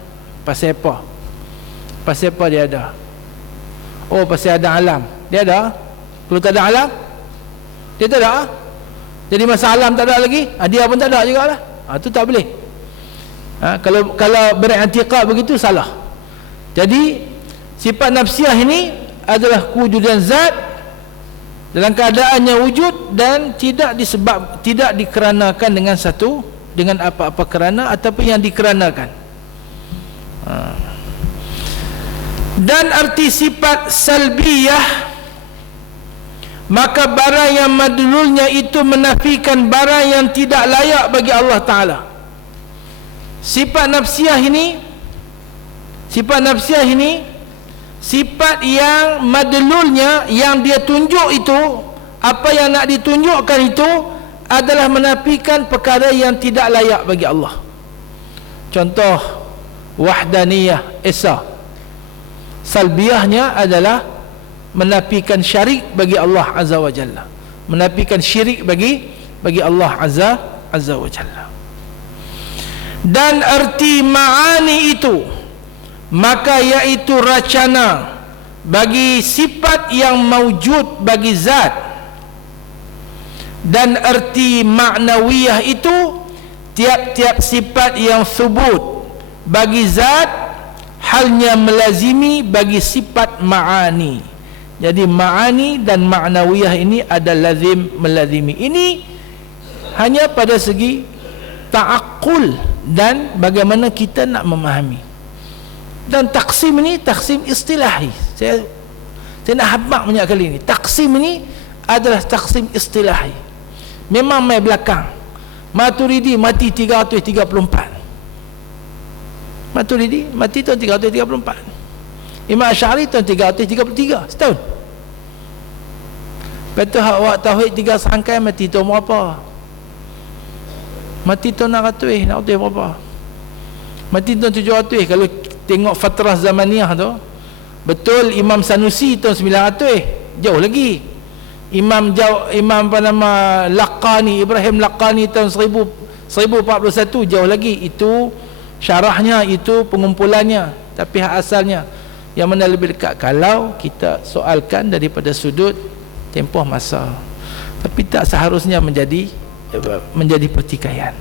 pasal apa? Pasal apa dia ada? Oh, pasal ada alam. Dia ada. Kalau tak ada alam, dia tak ada. Jadi masa alam tak ada lagi, dia pun tak ada juga lah. Itu tak boleh. Kalau beriktikad begitu, salah. Jadi sifat nafsiyah ini adalah kewujudan zat dalam keadaannya wujud dan tidak dikeranakan dengan apa-apa kerana ataupun yang dikeranakan. Dan arti sifat salbiyah, maka barang yang madlulnya itu menafikan barang yang tidak layak bagi Allah Ta'ala. Sifat nafsiyah ini, sifat yang madlulnya, yang dia tunjuk itu, apa yang nak ditunjukkan itu adalah menafikan perkara yang tidak layak bagi Allah. Contoh wahdaniyah, esa. Salbiyahnya adalah menafikan syarik bagi Allah Azza wa Jalla, menafikan syirik bagi Allah Azza wa Jalla. Dan arti ma'ani itu, maka iaitu racana bagi sifat yang maujud bagi zat. Dan arti ma'nawiyah itu tiap-tiap sifat yang subut bagi zat, halnya melazimi bagi sifat ma'ani. Jadi ma'ani dan ma'nawiyah ini ada lazim melazimi. Ini hanya pada segi ta'aqqul, dan bagaimana kita nak memahami. Dan taksim ni taksim istilahi. Saya nak habaq banyak kali ni. Taksim ni adalah taksim istilahi. Memang mai belakang. Maturidi mati 334. Maturidi mati tahun 334. Imam Asy'ari tahun 333, setahun. Lepas tu awak tauhid 3 serangkai mati tahun berapa? Mati tahun 600, nak tahu berapa? Mati tahun 700 kalau tengok fatrah zamaniyah tu. Betul Imam Sanusi tahun 900, jauh lagi. Imam apa nama Laqani, Ibrahim Laqani tahun 1041, jauh lagi. Itu syarahnya, itu pengumpulannya. Tapi hak asalnya yang mana lebih dekat kalau kita soalkan daripada sudut tempoh masa. Tapi tak seharusnya menjadi pertikaian.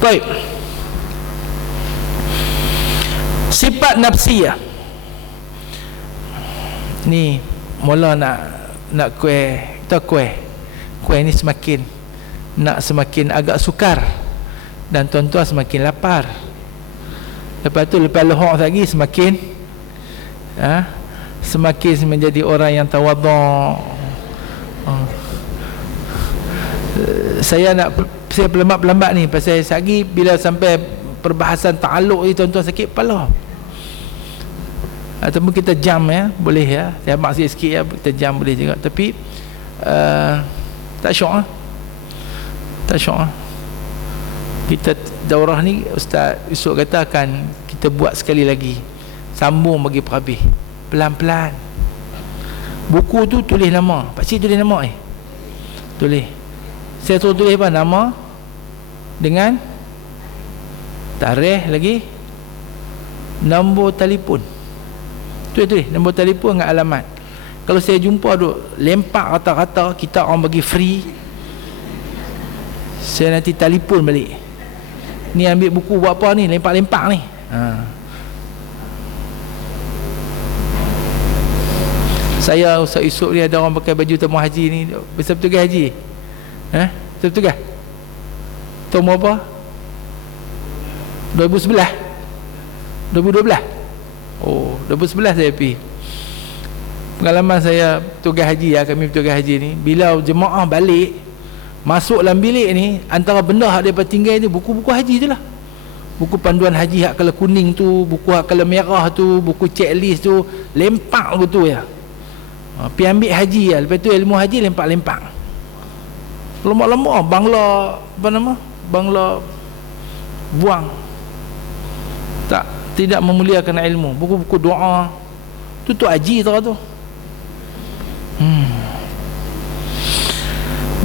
Baik. Sifat nafsiyah ni mula nak kuih ni semakin agak sukar dan tuan-tuan semakin lapar. Lepas tu lepas lohok lagi semakin menjadi orang yang tawadhu'. Saya pelambat ni pasal lagi bila sampai perbahasan ta'alluq ni tuan-tuan sakit kepala. Ataupun kita jam boleh saya abang sikit ya, kita jam boleh juga, tapi tak syok kita daurah ni Ustaz Yusuf kata akan kita buat sekali lagi, sambung bagi perhabis pelan-pelan. Buku tu tulis nama, pakcik tulis nama tulis, saya tulis apa, nama dengan tarikh lagi, nombor telefon, tulis nombor telefon dengan alamat. Kalau saya jumpa duk lempak kata-kata kita orang bagi free, saya nanti telefon balik, ni ambil buku buat apa ni, lempak-lempak ni. Saya Ustaz Yusuf ni ada orang pakai baju tamu haji ni, betul-betul haji betul-betul tahun berapa? 2011 oh 2011 saya pergi. Pengalaman saya tugas haji kami tugas haji ni, bila jemaah balik masuk dalam bilik ni, antara benda hak mereka tinggal ni buku-buku haji je lah. Buku panduan haji hak kala kuning tu, buku hak kala merah tu, buku checklist tu, lempak betul ya. Pergi ambil haji lah. Lepas tu ilmu haji lempak-lempak, lembak-lembak, bangla apa nama, bangla buang, tidak memuliakan ilmu. Buku-buku doa tu haji tu.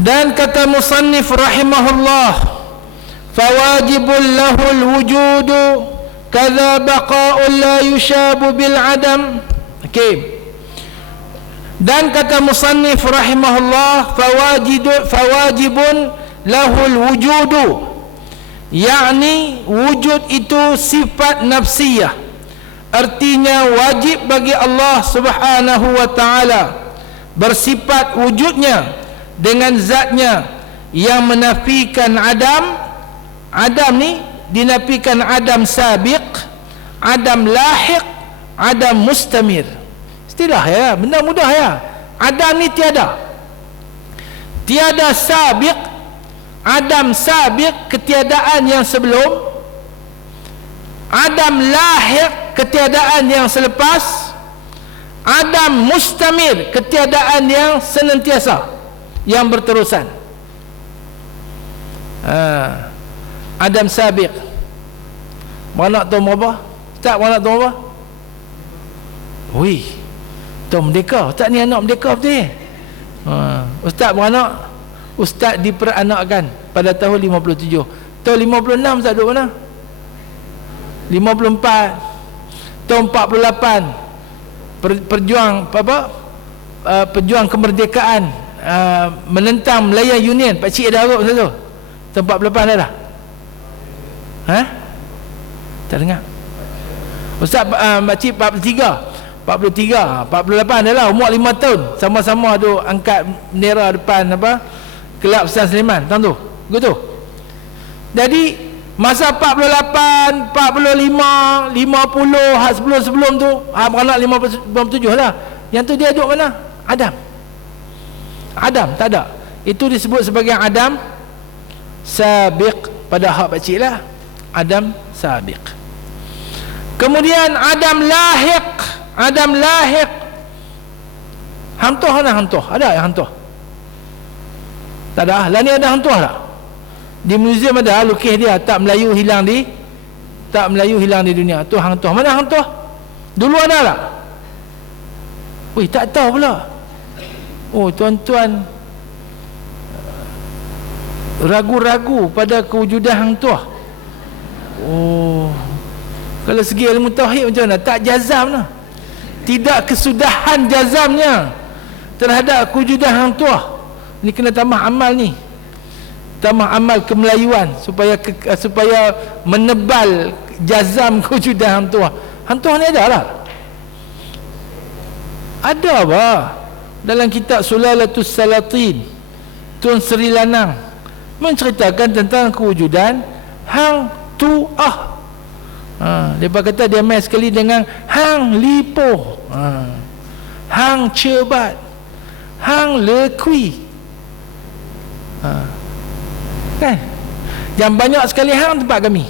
Dan kata musannif rahimahullah, fawajibul lahul wujudu kadza baqa'ul la yushabu bil adam. Okey. Dan kata musannif rahimahullah, fawajibun lahul wujudu, yakni wujud itu sifat nafsiyah, artinya wajib bagi Allah Subhanahu wa ta'ala bersifat wujudnya dengan zatnya yang menafikan Adam ni dinafikan Adam sabiq, Adam lahiq, Adam mustamir. Istilah ya, benda mudah ya. Adam ni tiada sabiq, Adam sabiq ketiadaan yang sebelum, Adam lahiq ketiadaan yang selepas, Adam mustamir ketiadaan yang senantiasa, yang berterusan. Adam sabiq beranak tahun berapa? Ustaz beranak tahun berapa? Wih, tahun merdeka. Ustaz ni anak merdeka betul. Ustaz beranak, Ustaz diperanakkan pada tahun 57. Tahun 56 Ustaz duduk mana? 54. Tahun 48 perjuang pejuang kemerdekaan, menentang Melayu Union. Pak Cik ada arut masa tu. Tahun 48 dah. Tak dengar. Ustaz Pak Cik 48 dah lah, umur 5 tahun. Sama-sama tu angkat bendera depan kelab Sultan Sulaiman tahun tu. Begitu. Jadi masa 48, 45, 50, sebelum tu, beranak 57 lah. Yang tu dia duduk mana? Adam tak ada. Itu disebut sebagai Adam sabiq. Pada hak pakcik lah, Adam sabiq. Kemudian Adam lahiq. Hantuh mana hantuh? Ada yang hantuh? Tak ada. Lah ni ada hantuh tak? Di muzium ada lukis dia, tak Melayu hilang di dunia. Tu hantuh. Mana hantuh? Dulu ada tak? Wih, tak tahu pula. Oh, tuan-tuan ragu-ragu pada kewujudan hantuh. Oh, kalau segi ilmu tauhid macam mana? Tak jazam lah. Tidak kesudahan jazamnya terhadap kewujudan hantuh. Ni kena tambah amal ni. Tambah amal kemelayuan supaya menebal jazam kewujudan hantuh. Hantuh ni ada lah. Ada apa? Dalam kitab Sulalatus Salatin, Tun Sri Lanang menceritakan tentang kewujudan hang tuah. Dia kata dia main sekali dengan hang lipo, hang cebat, hang lekui. Kan? Yang banyak sekali hang tempat kami.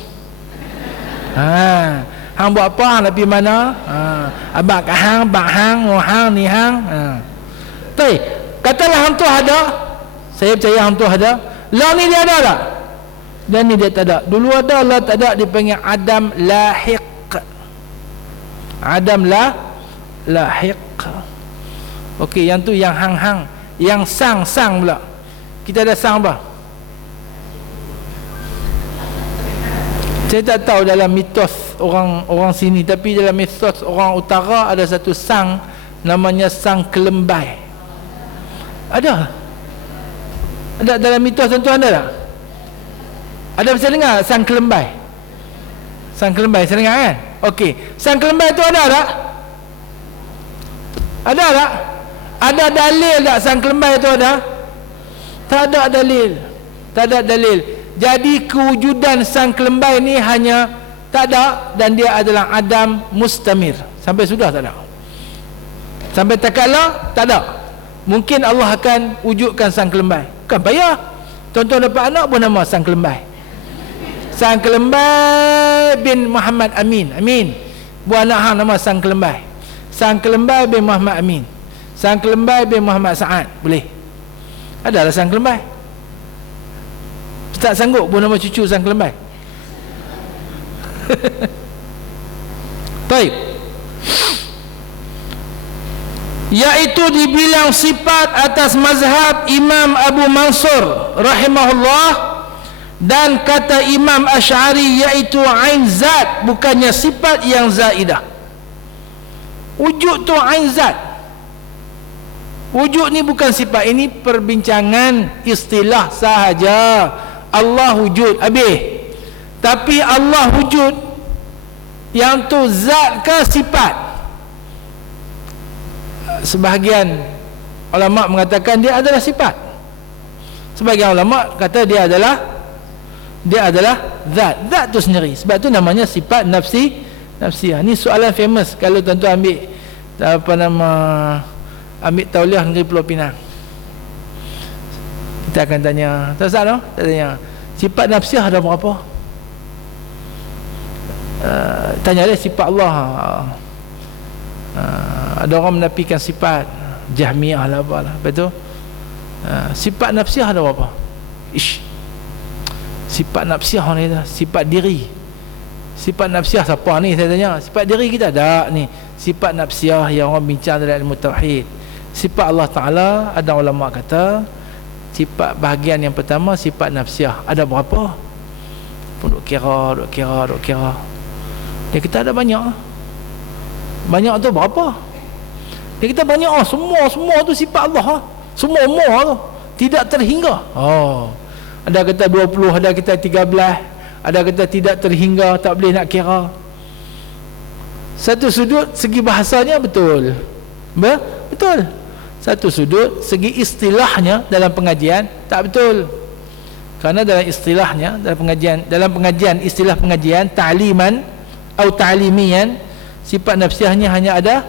Hang buat apa? Hang nak pergi mana? Abang kat hang, bak hang, hang ni hang. Tapi katalah hang tu ada. Saya percaya hang tu ada. Lah ni dia ada tak? Dan ni dia tak ada. Dulu ada, lah tak ada. Dipanggil Adam lahiq. Adam lahiq. Okey, yang tu yang hang-hang. Yang sang pula. Kita ada sang apa? Saya tak tahu dalam mitos orang sini, tapi dalam mitos orang utara ada satu sang namanya sang kelembai. Ada dalam mitos tentu ada tak? Ada bisa dengar sang kelembai? Sang kelembai saya dengar kan? Okey, sang kelembai tu ada tak? Ada tak? Ada dalil tak sang kelembai tu ada? Tak ada dalil. Jadi kewujudan sang kelembai ni hanya tak ada, dan dia adalah Adam mustamir. Sampai sudah tak ada. Sampai takala tak ada. Mungkin Allah akan wujudkan sang kelembai. Bukan payah. Tuan-tuan dapat anak pun nama sang kelembai. Sang kelembai bin Muhammad Amin. Buat anak hang nama sang kelembai. Sang kelembai bin Muhammad Amin. Sang kelembai bin Muhammad Sa'ad. Boleh. Adalah sang kelembai. Tak sanggup pun nama cucu sang kelembai. Baik. Iaitu dibilang sifat atas mazhab Imam Abu Mansur rahimahullah, dan kata Imam Asy'ari iaitu ain zat, bukannya sifat yang zaidah. Wujud tu ain zat. Wujud ni bukan sifat. Ini perbincangan istilah sahaja. Allah wujud, habis. Tapi Allah wujud yang tu zat ke sifat? Sebahagian ulama mengatakan dia adalah sifat. Sebahagian ulama kata dia adalah zat. Zat tu sendiri. Sebab tu namanya sifat nafsiyah. Ni soalan famous kalau tuan-tuan ambil tauliah negeri Pulau Pinang. Kita akan tanya, tak usah tanya, sifat nafsiyah ada berapa? Tanya dia sifat Allah. Ada orang menafikan sifat, Jahmiyah lah apalah. Betul? Sifat nafsiyah ada berapa? Sifat nafsiyah ni dah, sifat diri. Sifat nafsiyah siapa ni, saya tanya? Sifat diri kita ada ni. Sifat nafsiyah yang orang bincang dalam ilmu tauhid. Sifat Allah Ta'ala, ada ulama kata sifat bahagian yang pertama sifat nafsiyah. Ada berapa? Duk kira. Dia kita ada banyak. Banyak tu berapa? Dia kita banyak. Semua tu sifat Allah. Semua tu tidak terhingga. Ada kata 20, ada kata 13, ada kata tidak terhingga, tak boleh nak kira. Satu sudut segi bahasanya betul. Betul. Satu sudut segi istilahnya dalam pengajian tak betul. Karena dalam istilahnya, dalam pengajian istilah pengajian ta'liman atau ta'limian, sifat nafsiahnya hanya ada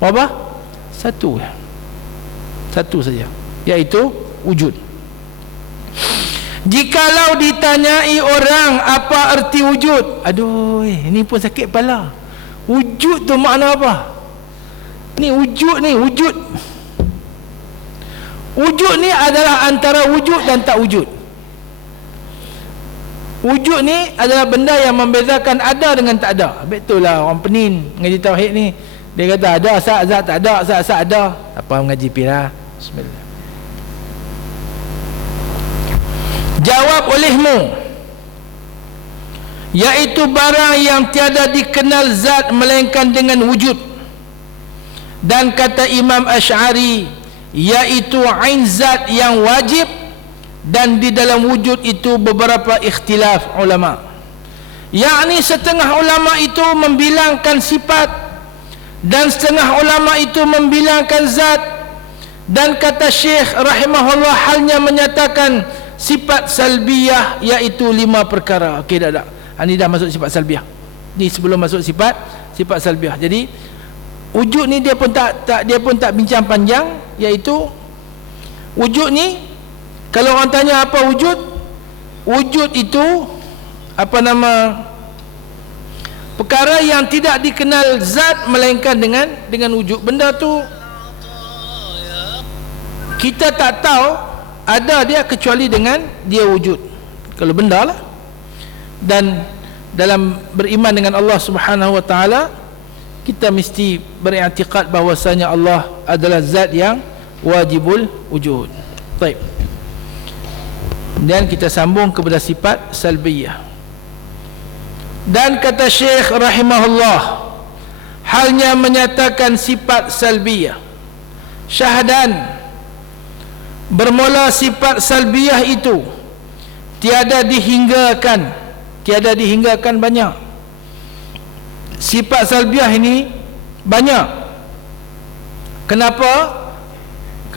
apa? Satu saja, iaitu wujud. Jikalau ditanyai orang apa erti wujud, aduh, ini pun sakit kepala. Wujud tu makna apa? Wujud ni adalah antara wujud dan tak wujud. Wujud ni adalah benda yang membezakan ada dengan tak ada. Betul lah orang Penin mengaji tauhid ni, dia kata ada zat, tak ada zat, ada. Apa mengaji pirah? Bismillah. Jawab olehmu, iaitu barang yang tiada dikenal zat melainkan dengan wujud. Dan kata Imam Asy'ari, iaitu ain zat yang wajib, dan di dalam wujud itu beberapa ikhtilaf ulama. Yakni setengah ulama itu membilangkan sifat dan setengah ulama itu membilangkan zat. Dan kata Syekh rahimahullah halnya menyatakan sifat salbiyah, iaitu 5 perkara. Okey, dah. Ini dah masuk sifat salbiyah. Ni sebelum masuk sifat salbiyah. Jadi wujud ni dia pun tak bincang panjang, iaitu wujud ni, kalau orang tanya apa wujud, wujud itu perkara yang tidak dikenal zat melainkan dengan wujud. Benda tu kita tak tahu ada dia kecuali dengan dia wujud, kalau benda lah. Dan dalam beriman dengan Allah Subhanahu wa taala, kita mesti beriktikad bahwasanya Allah adalah zat yang wajibul wujud. Baik. Dan kita sambung kepada sifat salbiyah. Dan kata Syekh rahimahullah halnya menyatakan sifat salbiyah, syahadan, bermula sifat salbiyah itu tiada dihinggakan banyak. Sifat salbiyah ini banyak. Kenapa?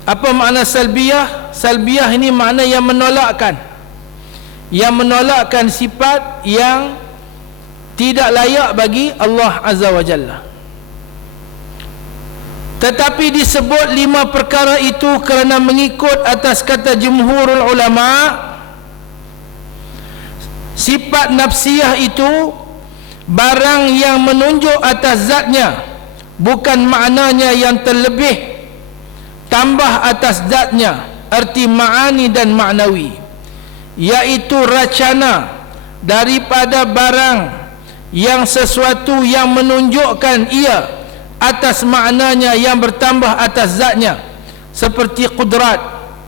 Apa makna salbiyah? Salbiyah ini makna yang menolakkan, sifat yang tidak layak bagi Allah Azza wa Jalla. Tetapi disebut 5 perkara itu kerana mengikut atas kata jumhurul ulama, sifat nafsiyah itu barang yang menunjuk atas zatnya, bukan maknanya yang terlebih tambah atas zatnya, erti ma'ani dan maknawi, iaitu racana daripada barang yang sesuatu yang menunjukkan ia atas maknanya yang bertambah atas zatnya, seperti qudrat,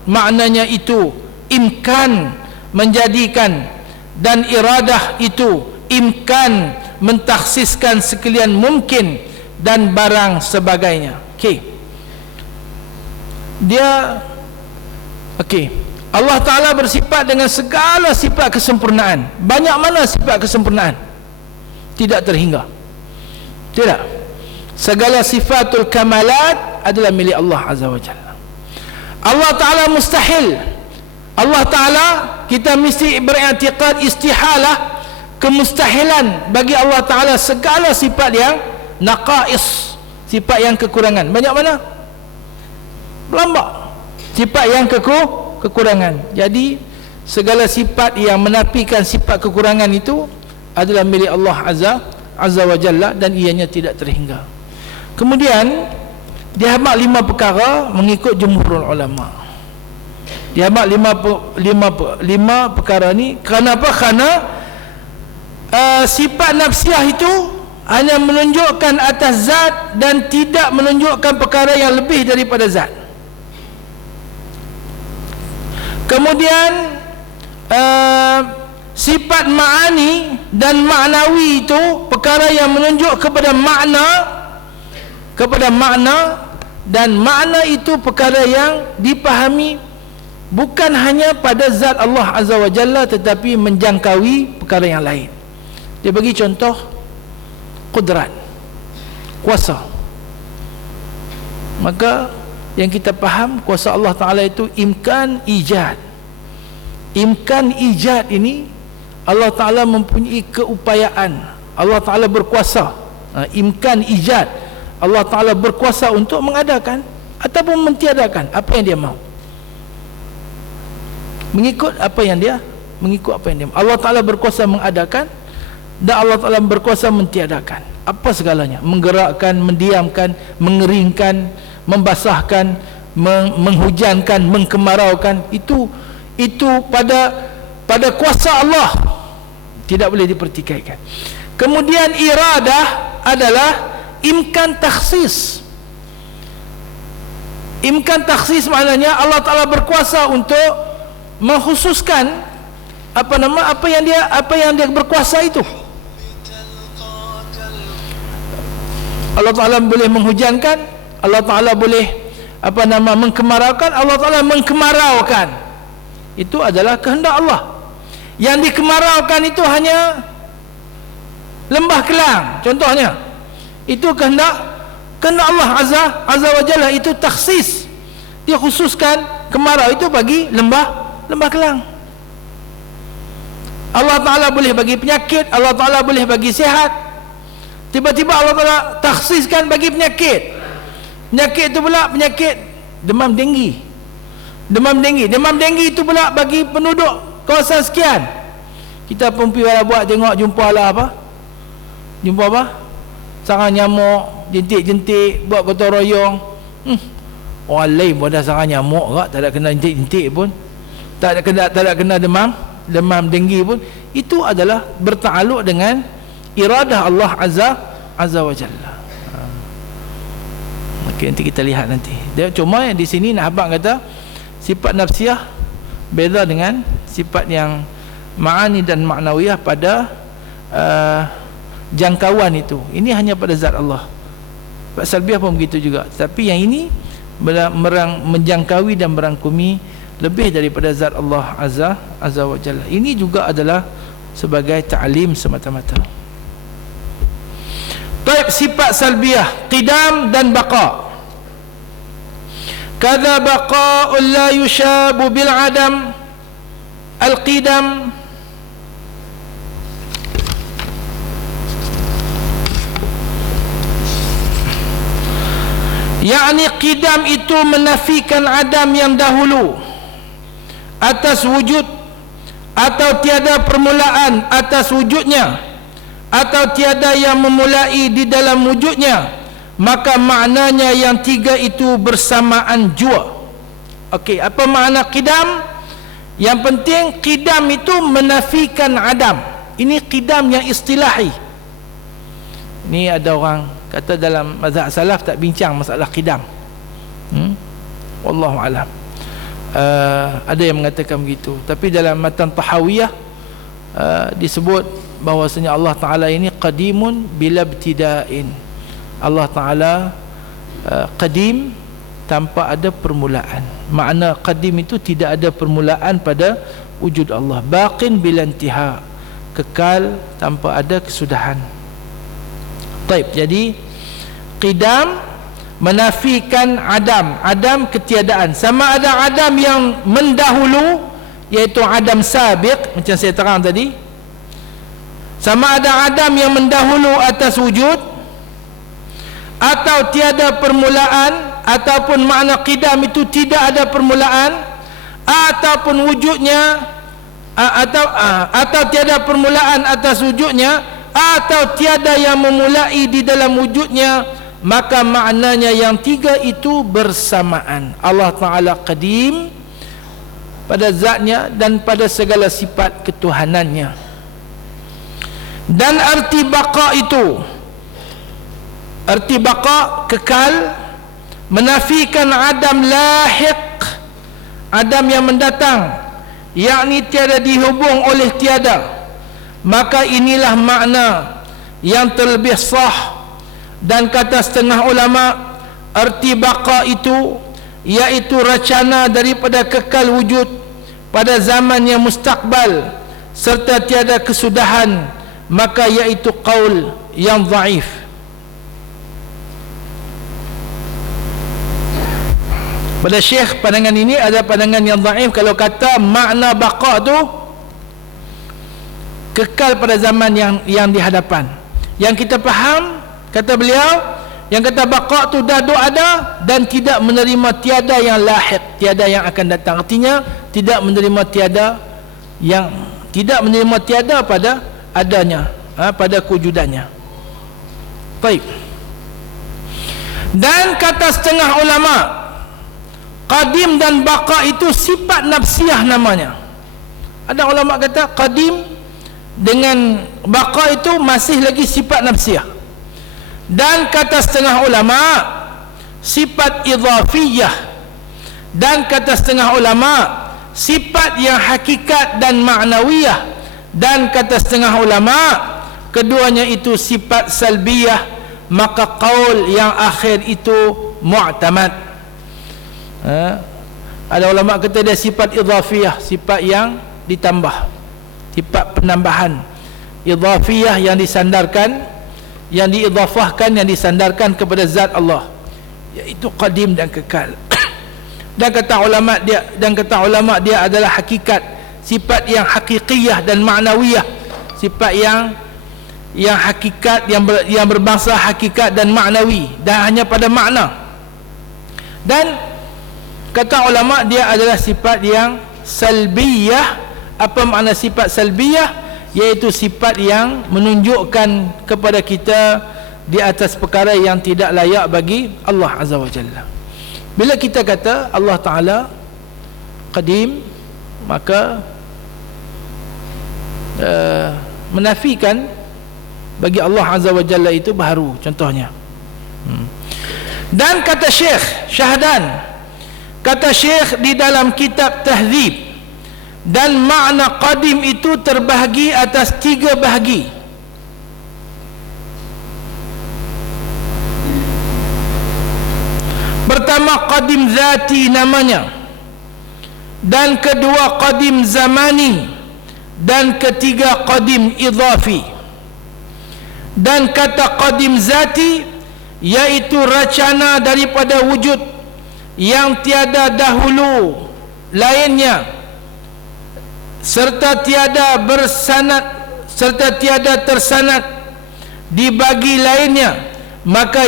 maknanya itu imkan, menjadikan, dan iradah itu imkan, mentakhsiskan sekalian mungkin, dan barang sebagainya. Allah Ta'ala bersifat dengan segala sifat kesempurnaan. Banyak mana sifat kesempurnaan? Tidak terhingga. Tidak. Segala sifatul kamalat adalah milik Allah Azza wa Jalla. Allah Ta'ala mustahil. Allah Ta'ala, kita mesti beriktikad istihalah, kemustahilan bagi Allah Ta'ala segala sifat yang naqais, sifat yang kekurangan. Banyak mana? Berlambak sifat yang kekurangan. Jadi segala sifat yang menafikan sifat kekurangan itu adalah milik Allah Azza wa Jalla, dan ianya tidak terhingga. Kemudian dihamak 5 perkara mengikut jumhurul ulama. Dihamak 5 perkara ni. Kenapa? Kerana sifat nafsiah itu hanya menunjukkan atas zat dan tidak menunjukkan perkara yang lebih daripada zat. Kemudian sifat ma'ani dan maknawi itu perkara yang menunjuk kepada makna, dan makna itu perkara yang dipahami bukan hanya pada zat Allah Azza wa Jalla, tetapi menjangkaui perkara yang lain. Dia bagi contoh qudrat, kuasa. Maka yang kita faham kuasa Allah Ta'ala itu imkan ijad, Imkan ijad ini Allah Ta'ala mempunyai keupayaan, Allah Ta'ala berkuasa. Imkan ijad, Allah Ta'ala berkuasa untuk mengadakan ataupun mentiadakan apa yang dia mahu, mengikut apa yang dia mahu. Allah Ta'ala berkuasa mengadakan dan Allah Ta'ala berkuasa mentiadakan apa segalanya, menggerakkan, mendiamkan, mengeringkan, membasahkan, menghujankan, mengkemaraukan. Itu pada kuasa Allah, tidak boleh dipertikaikan. Kemudian iradah adalah imkan takhsis. Imkan takhsis maknanya Allah Ta'ala berkuasa untuk mengkhususkan apa yang dia berkuasa itu. Allah Ta'ala boleh menghujankan, Allah Ta'ala boleh mengkemaraukan, Allah Ta'ala mengkemaraukan. Itu adalah kehendak Allah. Yang dikemaraukan itu hanya lembah Kelang contohnya, itu kehendak Allah Azza wa Jalla. Itu takhsis, dia khususkan kemarau itu bagi lembah Kelang. Allah Ta'ala boleh bagi penyakit, Allah Ta'ala boleh bagi sihat. Tiba-tiba Allah Ta'ala takhsiskan bagi penyakit itu pula penyakit demam denggi. Demam denggi itu pula bagi penduduk kawasan sekian. Kita pun pergi buat tengok, jumpa sarang nyamuk, jentik-jentik, buat gotong royong. Orang lain pun ada sarang nyamuk tak ada kena jentik-jentik pun, tak ada kena demam denggi pun. Itu adalah bertakluk dengan iradah Allah Azza wa Jalla. Okay, nanti kita lihat nanti. Dia cuma di sini nak abang kata sifat nafsiyah beza dengan sifat yang ma'ani dan ma'nawiyah pada jangkauan itu. Ini hanya pada zat Allah. Sifat salbiyah pun begitu juga. Tapi yang ini menjangkaui dan merangkumi lebih daripada zat Allah Azza wa Jalla. Ini juga adalah sebagai ta'lim semata-mata. Baik, sifat salbiyah qidam dan baqa. Kadza baqa'un la yushabu bil adam. Al-qidam yakni qidam itu menafikan adam yang dahulu atas wujud, atau tiada permulaan atas wujudnya, atau tiada yang memulai di dalam wujudnya, maka maknanya yang tiga itu bersamaan jua. Okey, apa makna qidam? Yang penting qidam itu menafikan adam. Ini qidam yang istilahi. Ini ada orang kata dalam mazhab salaf tak bincang masalah qidam. Wallahu alam. Ada yang mengatakan begitu, tapi dalam matan Tahawiyah disebut bahwasanya Allah Ta'ala ini qadimun bila ibtida'in. Allah Ta'ala qadim tanpa ada permulaan. Makna qadim itu tidak ada permulaan pada wujud Allah. Baqin bila intiha, kekal tanpa ada kesudahan. Baik, jadi qidam menafikan adam ketiadaan. Sama ada adam yang mendahulu, iaitu adam sabiq, macam saya terang tadi. Sama ada adam yang mendahulu atas wujud, atau tiada permulaan, ataupun makna qidam itu tidak ada permulaan, ataupun wujudnya atau tiada permulaan atas wujudnya, atau tiada yang memulai di dalam wujudnya, maka maknanya yang tiga itu bersamaan. Allah Ta'ala qadim pada zatnya dan pada segala sifat ketuhanannya. Dan arti baqa itu, arti baqa kekal, menafikan adam lahiq, adam yang mendatang, yakni tiada dihubung oleh tiada. Maka inilah makna yang terlebih sah. Dan kata setengah ulama, arti baqa itu iaitu racana daripada kekal wujud pada zaman yang mustakbal serta tiada kesudahan, maka iaitu qaul yang dhaif. Pada Syekh, pandangan ini ada pandangan yang dhaif kalau kata makna baqa tu kekal pada zaman yang di hadapan. Yang kita faham, kata beliau, yang kata baqa tu dah ada dan tidak menerima tiada yang lahiq, tiada yang akan datang. Artinya tidak menerima tiada pada adanya, pada kewujudannya. Baik. Dan kata setengah ulama, qadim dan baqa itu sifat nafsiyah namanya. Ada ulama kata qadim dengan baqa itu masih lagi sifat nafsiyah. Dan kata setengah ulama sifat idhafiyah, dan kata setengah ulama sifat yang hakikat dan ma'nawiyah, dan kata setengah ulama keduanya itu sifat salbiyah, maka qaul yang akhir itu mu'tamad. Ada ulama kata dia sifat idhafiyah, sifat yang ditambah, sifat penambahan. Idhafiyah yang disandarkan, yang diidhafahkan, yang disandarkan kepada zat Allah, iaitu qadim dan kekal. Dan kata ulama dia adalah hakikat, sifat yang hakikiyah dan ma'nawiyah, sifat yang hakikat, yang berbangsa hakikat dan ma'nawi, dan hanya pada makna. Dan kata ulama dia adalah sifat yang salbiyah. Apa makna sifat salbiyah? Iaitu sifat yang menunjukkan kepada kita di atas perkara yang tidak layak bagi Allah Azza wa Jalla. Bila kita kata Allah Ta'ala qadim, maka menafikan bagi Allah Azza wa Jalla itu baharu, contohnya. Dan kata Syekh Syahdan, kata Syekh di dalam kitab Tahdzib, dan makna qadim itu terbahagi atas 3 bahagi. Pertama, qadim zati namanya, dan kedua qadim zamani, dan ketiga qadim idhafi. Dan kata qadim zati iaitu racana daripada wujud yang tiada dahulu lainnya, serta tiada tersanad di bagi lainnya, maka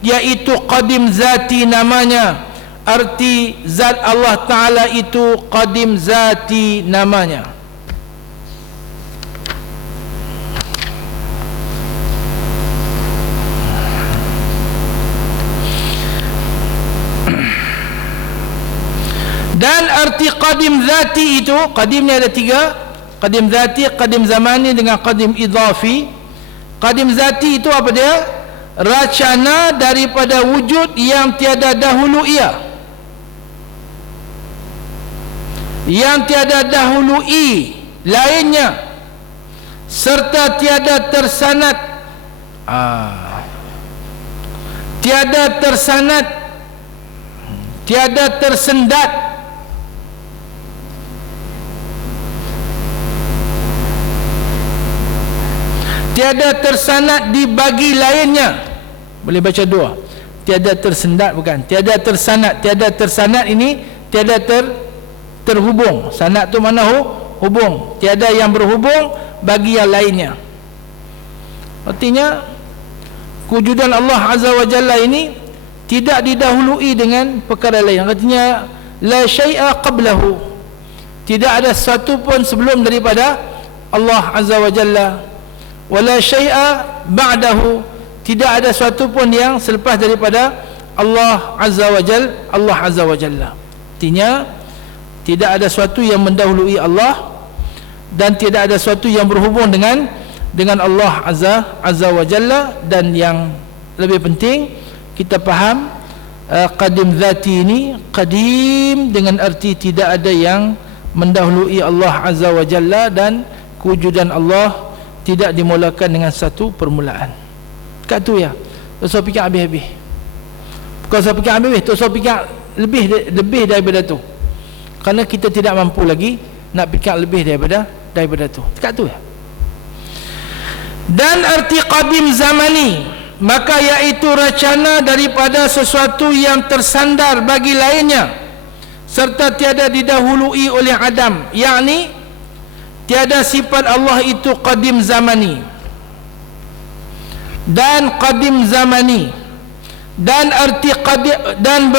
yaitu qadim zati namanya. Arti zat Allah Ta'ala itu qadim zati namanya. Dan arti qadim zati itu, qadim ni ada 3, qadim zati, qadim zamani dengan qadim idhafi. Qadim zati itu apa dia? Racana daripada wujud yang tiada dahulu ia, yang tiada dahului lainnya, serta tiada tersanad, tiada tersanad, tiada tersendat, tiada tersanad di bagi lainnya. Boleh baca 2, tiada tersendat, bukan tiada tersanad. Tiada tersanad ini tiada terhubung. Sanad tu mana hubung, tiada yang berhubung bagi yang lainnya. Artinya kewujudan Allah Azza wa Jalla ini tidak didahului dengan perkara lain. Artinya la syai'a qablahu, tidak ada satu pun sebelum daripada Allah Azza wa Jalla, wala syai'a ba'dahu, tidak ada suatu pun yang selepas daripada Allah Azza wa Jalla. Allah Azza wa Jalla, artinya tidak ada suatu yang mendahului Allah, dan tidak ada suatu yang berhubung dengan Allah Azza wa Jalla. Dan yang lebih penting kita faham qadim zati ini qadim dengan arti tidak ada yang mendahului Allah Azza wa Jalla, dan kewujudan Allah tidak dimulakan dengan satu permulaan. Kat tu ya, tak usah fikir habis-habis. Bukan usah fikir habis-habis, tak usah fikir lebih daripada tu, kerana kita tidak mampu lagi nak fikir lebih daripada tu. Kat tu ya. Dan arti qadim zamani, maka iaitu racana daripada sesuatu yang tersandar bagi lainnya serta tiada didahului oleh Adam, yakni tiada sifat Allah itu qadim zamani dan qadim zamani dan arti qadim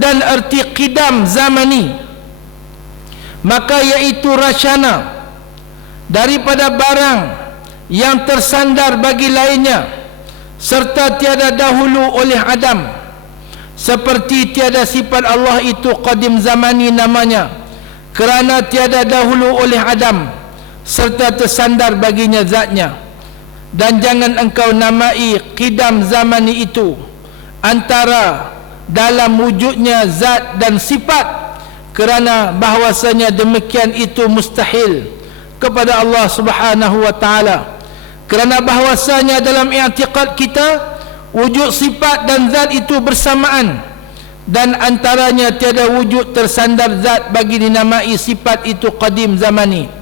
dan arti qidam zamani, maka iaitu racana daripada barang yang tersandar bagi lainnya serta tiada dahulu oleh Adam, seperti tiada sifat Allah itu qadim zamani namanya kerana tiada dahulu oleh Adam serta tersandar baginya zatnya. Dan jangan engkau namai qidam zamani itu antara dalam wujudnya zat dan sifat, kerana bahwasanya demikian itu mustahil kepada Allah Subhanahu wa taala, kerana bahwasanya dalam i'tiqad kita wujud sifat dan zat itu bersamaan, dan antaranya tiada wujud tersandar zat bagi dinamai sifat itu qadim zamani.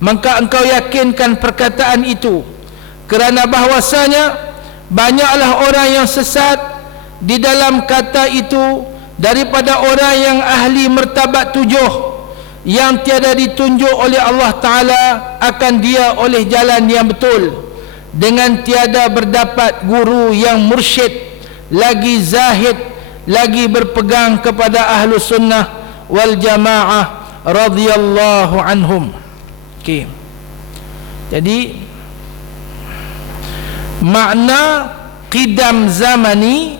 Maka engkau yakinkan perkataan itu, kerana bahwasanya banyaklah orang yang sesat di dalam kata itu daripada orang yang ahli martabat 7 yang tiada ditunjuk oleh Allah Ta'ala akan dia oleh jalan yang betul, dengan tiada berdapat guru yang mursyid lagi zahid lagi berpegang kepada ahlu sunnah wal jamaah radhiyallahu anhum. Okey, jadi makna qidam zamani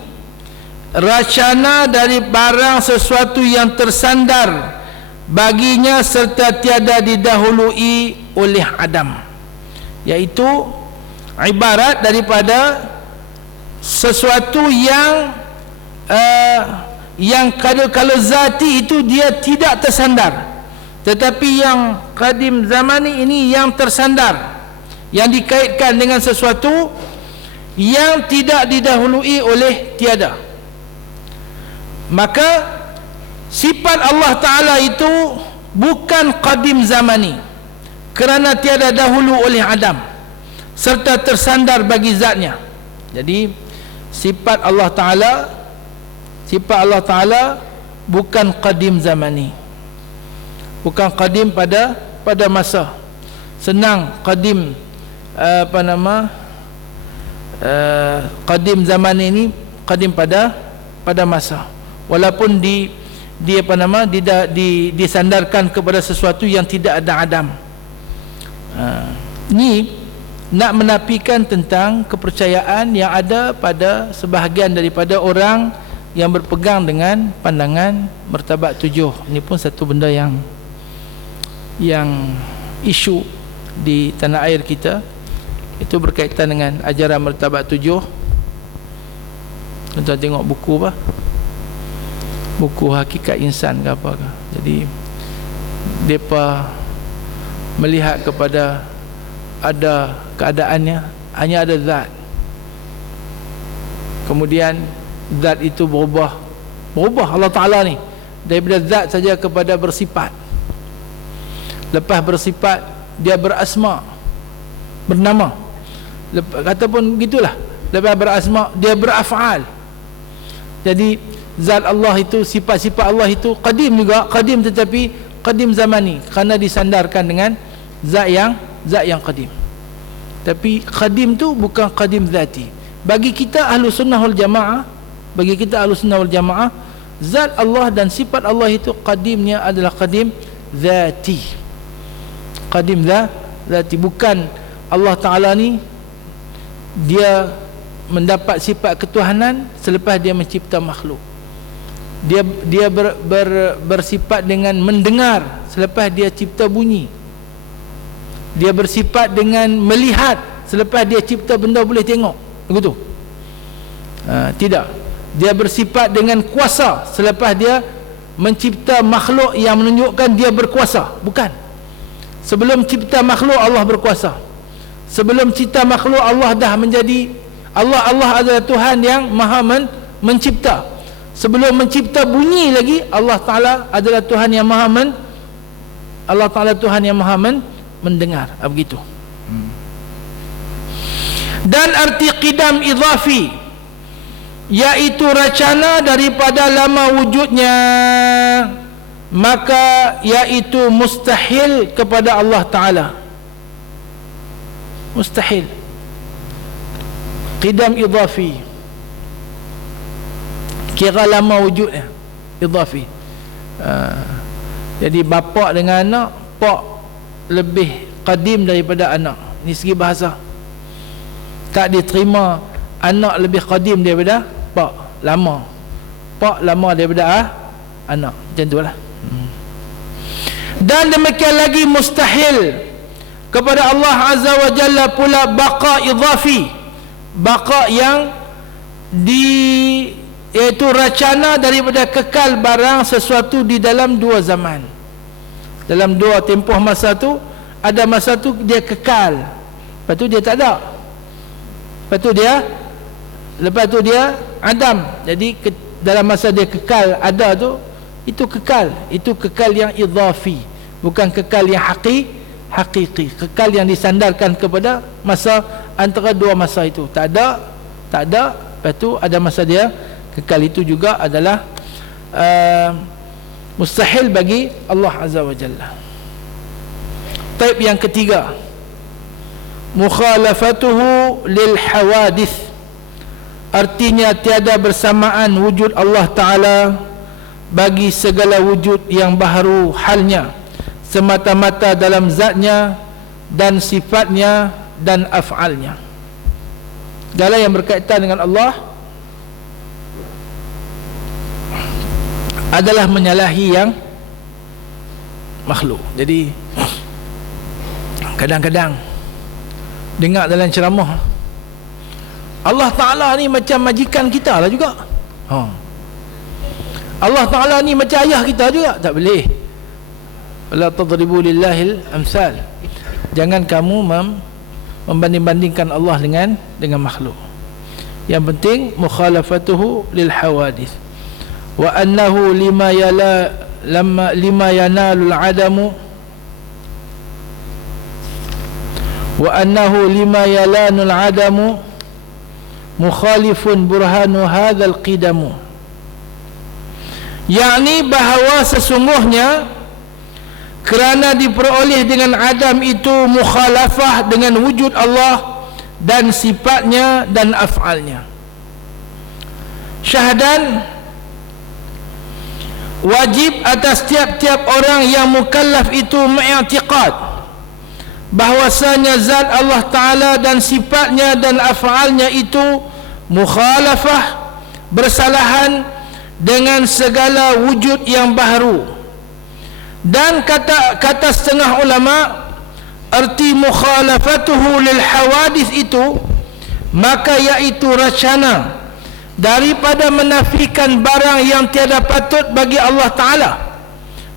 racana dari barang sesuatu yang tersandar baginya serta tiada didahului oleh Adam, iaitu ibarat daripada sesuatu yang kalau zati itu dia tidak tersandar, tetapi yang qadim zamani ini yang tersandar, yang dikaitkan dengan sesuatu yang tidak didahului oleh tiada. Maka sifat Allah Ta'ala itu bukan qadim zamani kerana tiada dahulu oleh Adam serta tersandar bagi zatnya. Jadi sifat Allah Ta'ala bukan qadim zamani, bukan qadim pada masa. Senang qadim qadim zaman ini qadim pada masa, walaupun disandarkan kepada sesuatu yang tidak ada Adam. Ini nak menafikan tentang kepercayaan yang ada pada sebahagian daripada orang yang berpegang dengan pandangan martabat 7. Ini pun satu benda yang isu di tanah air kita, itu berkaitan dengan ajaran martabat 7. Tuan-tuan tengok buku apa? Buku Hakikat Insan ke apa ke. Jadi mereka melihat kepada ada keadaannya hanya ada zat, kemudian zat itu berubah Allah Ta'ala ni daripada zat saja kepada bersifat. Lepas bersifat dia berasma, bernama. Kata pun gitulah, lepas berasma dia beraf'al. Jadi zat Allah itu, sifat-sifat Allah itu qadim juga, qadim tetapi qadim zamani kerana disandarkan dengan zat yang qadim. Tapi qadim tu bukan qadim zati. Bagi kita ahlu sunnah wal jamaah, zat Allah dan sifat Allah itu qadimnya adalah qadim zati. Qadim zati, bukan Allah Ta'ala ni dia mendapat sifat ketuhanan selepas dia mencipta makhluk. Dia bersifat dengan mendengar selepas dia cipta bunyi. Dia bersifat dengan melihat selepas dia cipta benda boleh tengok. Begitu? Tidak. Dia bersifat dengan kuasa selepas dia mencipta makhluk yang menunjukkan dia berkuasa. Bukan. Sebelum cipta makhluk Allah berkuasa. Sebelum cipta makhluk Allah dah menjadi Allah adalah Tuhan yang maha mencipta. Sebelum mencipta bunyi lagi, Allah Ta'ala adalah Tuhan yang maha mendengar. Begitu. Dan arti qidam idhafi, yaitu racana daripada lama wujudnya, maka yaitu mustahil kepada Allah Ta'ala. Mustahil. Qidam idhafi, kira lama wujudnya, idhafi. Jadi bapa dengan anak, pak lebih qadim daripada anak. Ini segi bahasa. Tak diterima anak lebih qadim daripada pak, lama. Pak lama daripada anak. Macam itulah. Dan demikian lagi mustahil kepada Allah Azza wa Jalla pula baqa idhafi, baqa yang iaitu racana daripada kekal barang sesuatu di dalam dua zaman. Dalam dua tempoh masa tu, ada masa tu dia kekal, lepas tu dia tak ada, lepas tu dia adam. Jadi dalam masa dia kekal ada tu, itu kekal yang idhafi, bukan kekal yang hakiki, kekal yang disandarkan kepada masa antara dua masa itu. Tak ada, lepas tu ada masa dia kekal. Itu juga adalah mustahil bagi Allah Azza wa Jalla. Taib yang ketiga, mukhalafatuhu lil hawadith, artinya tiada bersamaan wujud Allah Ta'ala bagi segala wujud yang baharu halnya, semata-mata dalam zatnya dan sifatnya dan af'alnya. Segala yang berkaitan dengan Allah adalah menyalahi yang makhluk. Jadi kadang-kadang dengar dalam ceramah, Allah Ta'ala ni macam majikan kita lah juga. Allah Ta'ala ni macam ayah kita juga. Tak boleh. La tadribu lillahil amsal. Jangan kamu membanding-bandingkan Allah dengan makhluk. Yang penting mukhalafatuhu lil hawadith, wa annahu lima yanalul adamu, wa annahu lima yalanul adamu mukhalifun burhanu hadzal qidamu, yakni bahawa sesungguhnya kerana diperoleh dengan adam itu mukhalafah dengan wujud Allah dan sifatnya dan af'alnya. Syahadan wajib atas tiap-tiap orang yang mukallaf itu mengiktikad bahwasanya zat Allah Ta'ala dan sifatnya dan af'alnya itu mukhalafah, bersalahan dengan segala wujud yang baharu. Dan kata setengah ulama, arti mukhalafatuhu lil hawadith itu maka iaitu racana daripada menafikan barang yang tiada patut bagi Allah Ta'ala,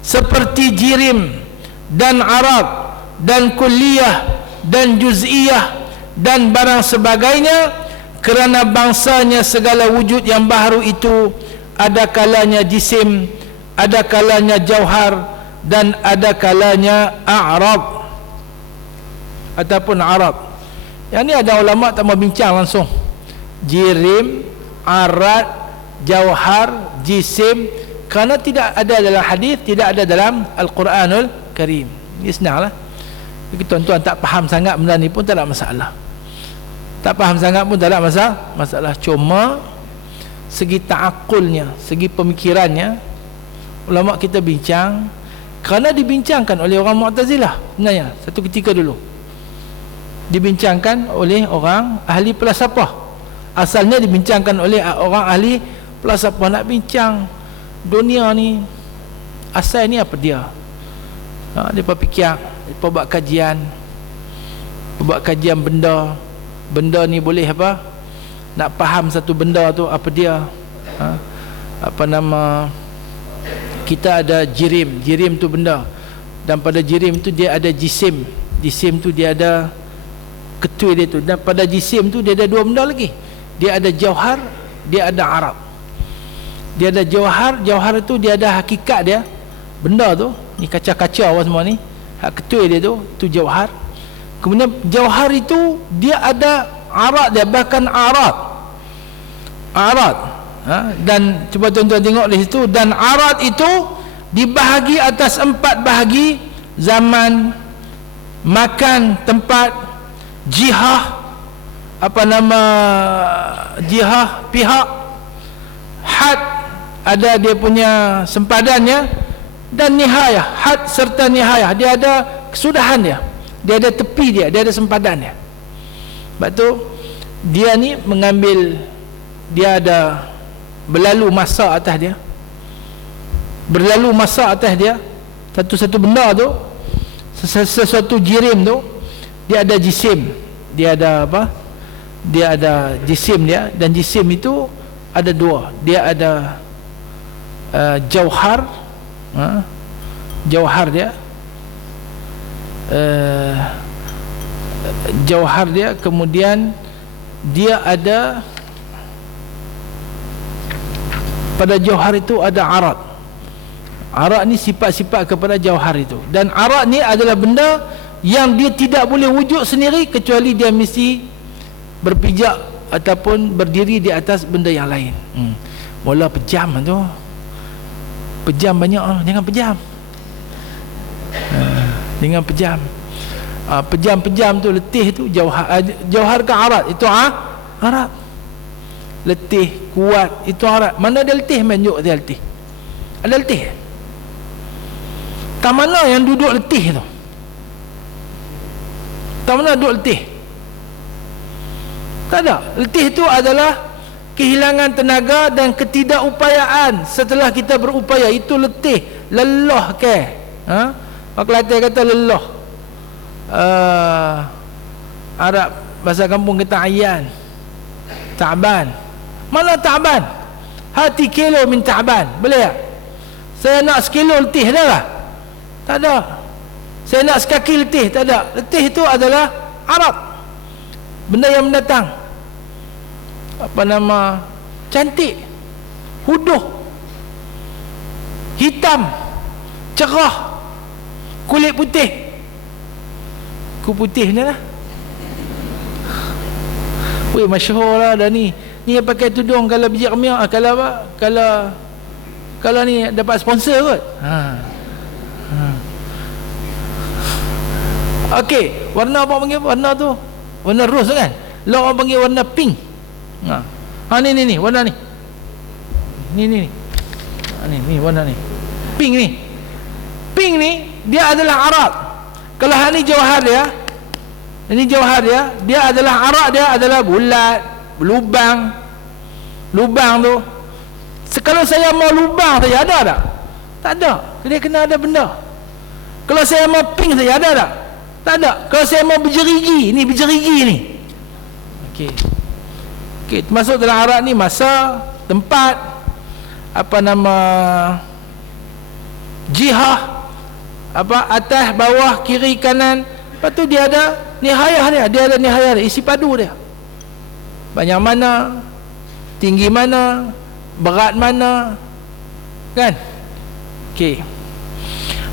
seperti jirim dan arab dan kulliyah dan juz'iyah dan barang sebagainya, kerana bangsanya segala wujud yang baharu itu ada kalanya jisim, ada kalanya jauhar, dan ada kalanya a'rab ataupun arab. Yang ni ada ulama tak mau bincang langsung. Jirim, arad, jauhar, jisim, kerana tidak ada dalam hadis, tidak ada dalam Al-Quranul Karim. Ini senanglah. Jadi tuan-tuan tak faham sangat benda ni pun tak ada masalah. Tak faham sangat pun tak ada masalah. Cuma segi ta'akulnya, segi pemikirannya, ulama kita bincang, kerana dibincangkan oleh orang Mu'tazilah sebenarnya satu ketika dulu, dibincangkan oleh orang ahli falsafah. Asalnya dibincangkan oleh orang ahli falsafah, nak bincang dunia ni asal ni apa dia. Mereka fikir, mereka buat kajian benda ni boleh apa, nak faham satu benda tu apa dia. Kita ada jirim tu benda, dan pada jirim tu dia ada jisim tu dia ada ketui dia tu, dan pada jisim tu dia ada dua benda lagi, dia ada jauhar, dia ada arab. Dia ada jauhar tu dia ada hakikat dia, benda tu ni kaca-kaca apa semua ni, hak ketui dia tu jauhar. Kemudian jauhar itu dia ada Arad dia, bahkan arad. Dan cuba tuan-tuan tengok di situ, dan arad itu dibahagi atas 4 bahagi: zaman, makan, tempat, jihah, jihah, pihak, had, ada dia punya sempadannya, dan nihayah, had serta nihayah, dia ada kesudahan dia ada tepi dia ada sempadannya. Sebab tu dia ni mengambil, dia ada berlalu masa atas dia, satu-satu benda tu, sesuatu jirim tu, dia ada jisim, dia ada apa, dia ada jisim dia, dan jisim itu ada 2, dia ada jauhar, jauhar dia, jauhar dia, kemudian dia ada, pada jauhar itu ada arad. Arad ni sifat-sifat kepada jauhar itu, dan arad ni adalah benda yang dia tidak boleh wujud sendiri kecuali dia mesti berpijak ataupun berdiri di atas benda yang lain. Mula pejam tu, pejam banyak, jangan pejam, jangan pejam. Pejam-pejam tu, letih tu jauhar ke arad itu arad. Letih kuat itu arad. Mana ada letih menjuk dia letih, ada letih tak mana yang duduk letih tu, tak mana duduk letih, tak ada. Letih itu adalah kehilangan tenaga dan ketidakupayaan setelah kita berupaya, itu letih. Lelah ke Pak Kelantan kata lelah. Arab bahasa kampung kata ayan, ta'ban. Mana ta'ban? Hati kilo min ta'ban, boleh tak? Saya nak sekilo letih dah lah, tak ada. Saya nak sekaki letih, tak ada. Letih itu adalah Arab, benda yang mendatang, cantik, huduh, hitam, cerah, kulit putih. Putih ni lah, weh masyhur lah dah ni yang pakai tudung kalau biji kemiak, kalau apa, kalau ni dapat sponsor kot. Okey, warna apa panggil warna tu? Warna rose kan? Lah orang panggil warna pink. Ni warna ni. Ni warna ni. Pink ni. Pink ni dia adalah Arab. Kalau ni jauhar dia, ini jauhar dia adalah arak, dia adalah bulat, lubang tu. Kalau saya mau lubang saja ada tak? Tak ada. Dia kena ada benda. Kalau saya mau pink saja ada tak? Tak ada. Kalau saya mau berjerigi ni, okey, termasuk dalam arak ni masa, tempat, jihah, atas, bawah, kiri, kanan. Lepas tu dia ada nihayah dia, isi padu dia. Banyak mana, tinggi mana, berat mana, kan? Okey.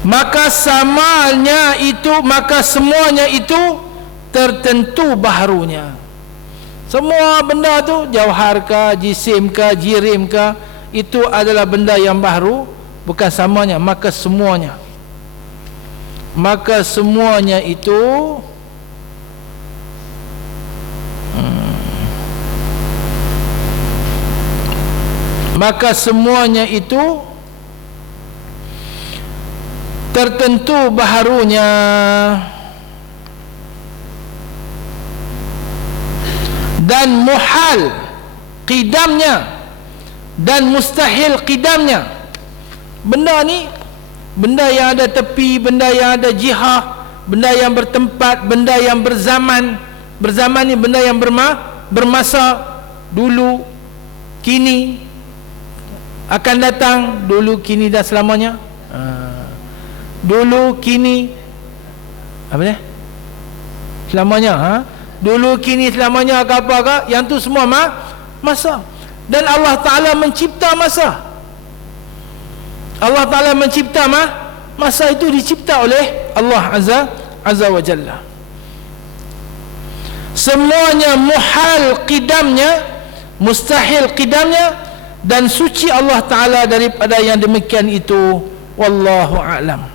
Maka semuanya itu tertentu baharunya. Semua benda tu, jauhar ke, jisim ke, jirim ke, itu adalah benda yang baharu, bukan samanya. Maka semuanya itu tertentu baharunya dan muhal qidamnya dan mustahil qidamnya. Benda ni, benda yang ada tepi, benda yang ada jihah, benda yang bertempat, benda yang berzaman. Berzaman ni benda yang bermasa, dulu, kini, akan datang, dulu, kini dan selamanya. Dulu, kini, apa dia? Selamanya. Dulu, kini, selamanya, apa-apa, yang tu semua masa. Dan Allah Ta'ala mencipta masa. Allah Ta'ala mencipta masa itu dicipta oleh Allah Azza wa Jalla. semuanya muhal qidamnya, mustahil qidamnya, dan suci Allah Ta'ala daripada yang demikian itu. Wallahu a'lam.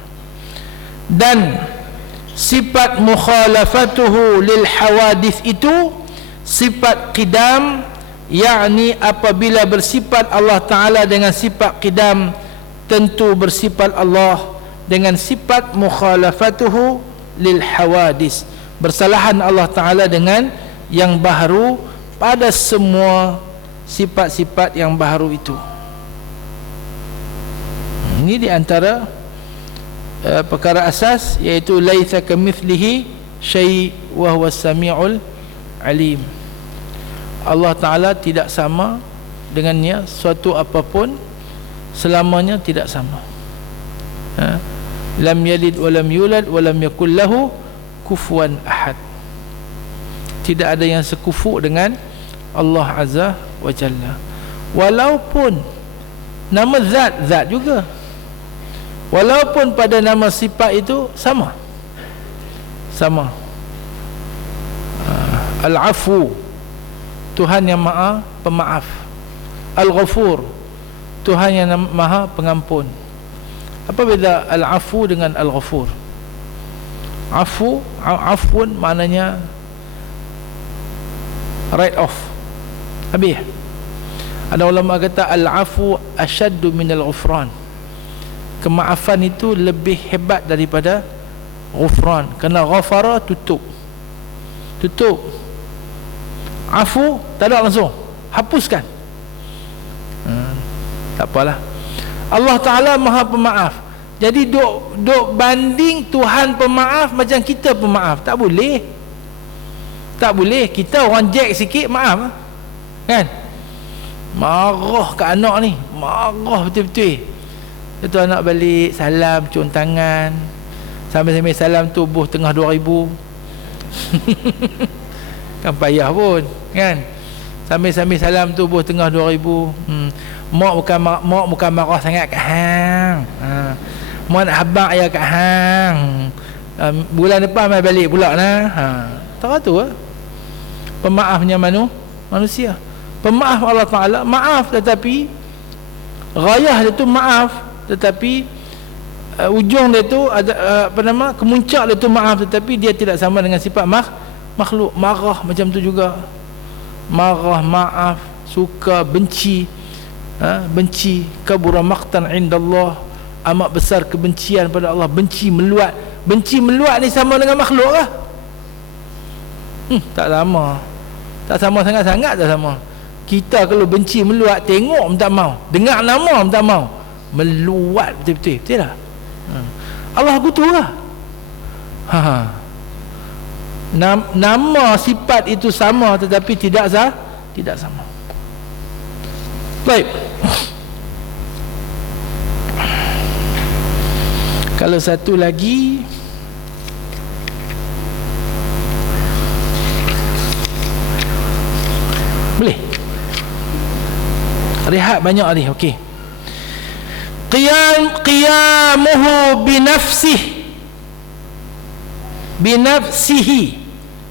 Dan sifat mukhalafatuhu lil hawadith itu sifat qidam, yakni apabila bersifat Allah Ta'ala dengan sifat qidam, tentu bersifat Allah dengan sifat mukhalafatuhu lil hawadith, bersalahan Allah Ta'ala dengan yang baharu pada semua sifat-sifat yang baharu itu. Ini di antara perkara asas, iaitu laitsa kamitslihi syai' wa huwas samiul alim. Allah Ta'ala tidak sama dengannya suatu apapun, selamanya tidak sama. Lam yalid wa lam yulad wa lam yakul lahu kufuwan ahad. Tidak ada yang sekufu dengan Allah Azza wa Jalla. Walaupun nama zat juga, walaupun pada nama sifat itu sama. Al-Afu, Tuhan yang maha pemaaf. Al-Ghafur, Tuhan yang maha pengampun. Apa beza Al-Afu dengan Al-Ghafur? Afun maknanya write off, habis. Ada ulama kata Al-Afu asyaddu min Al-Ghufran. Kemaafan itu lebih hebat daripada ghufran, kerana ghafara tutup. Afu tak ada, langsung hapuskan. Tak apalah, Allah Ta'ala maha pemaaf. Jadi duk banding Tuhan pemaaf macam kita pemaaf, tak boleh. Kita orang jack sikit maaf, kan? Marah ke anak ni, marah betul-betul. Itu anak balik salam, cium tangan, sambil-sambil salam tubuh tengah 2,000. Kan payah pun, kan? Sambil-sambil salam tubuh tengah 2,000. Mak bukan marah sangat kat hang. Mak nak habaq ya kat hang. Bulan depan mai balik pula nah. Tak tu pemaafnya manusia. Pemaaf Allah Ta'ala, maaf tetapi ghayah dia tu maaf, tetapi ujung dia tu ada kemuncak dia tu maaf, tetapi dia tidak sama dengan sifat makhluk. Marah macam tu juga. Marah, maaf, suka, benci. Benci, kabura maqtan indallah, amat besar kebencian pada Allah. Benci meluat ni sama dengan makhluk lah? Tak sama sangat-sangat. Tak sama. Kita kalau benci meluat, tengok pun tak mau, dengar nama pun tak mau, meluat betul-betul, betul tak? Allah begitu lah. Nama sifat itu sama, tetapi tidak sama. Baik. Kalau satu lagi, boleh rehat banyak ni. Okey. Qiyamuhu binafsihi,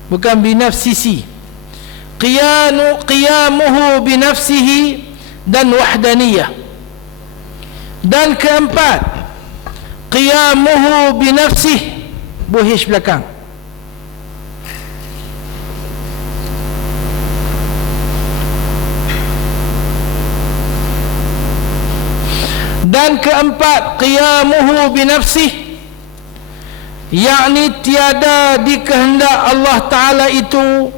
bukan binafsisi. Qiyamuhu binafsihi dan wahdaniyah. Dan keempat, qiyamuhu binafsihi, buhish belakang. Dan keempat, qiyamuhu binafsihi, yakni tiada dikehendak Allah Ta'ala itu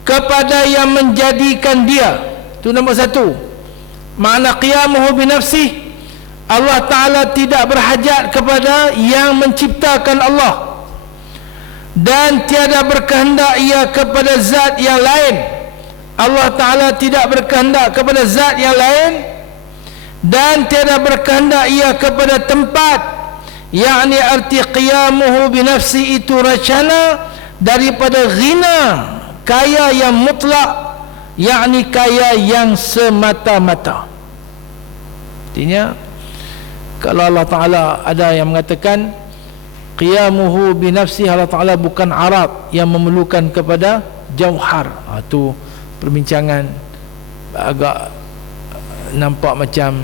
kepada yang menjadikan dia. Itu nombor satu. Makna qiyamuhu binafsihi, Allah Ta'ala tidak berhajat kepada yang menciptakan Allah, dan tiada berkehendak ia kepada zat yang lain. Allah Ta'ala tidak berkehendak kepada zat yang lain, dan tiada berkehendak ia kepada tempat. Yakni arti qiyamuhu binafsi itu racana daripada ghina, kaya yang mutlak, yakni kaya yang semata-mata. Artinya, kalau Allah Ta'ala ada yang mengatakan qiyamuhu binafsi, Allah Ta'ala bukan Arab yang memerlukan kepada jauhar. Tu perbincangan agak nampak macam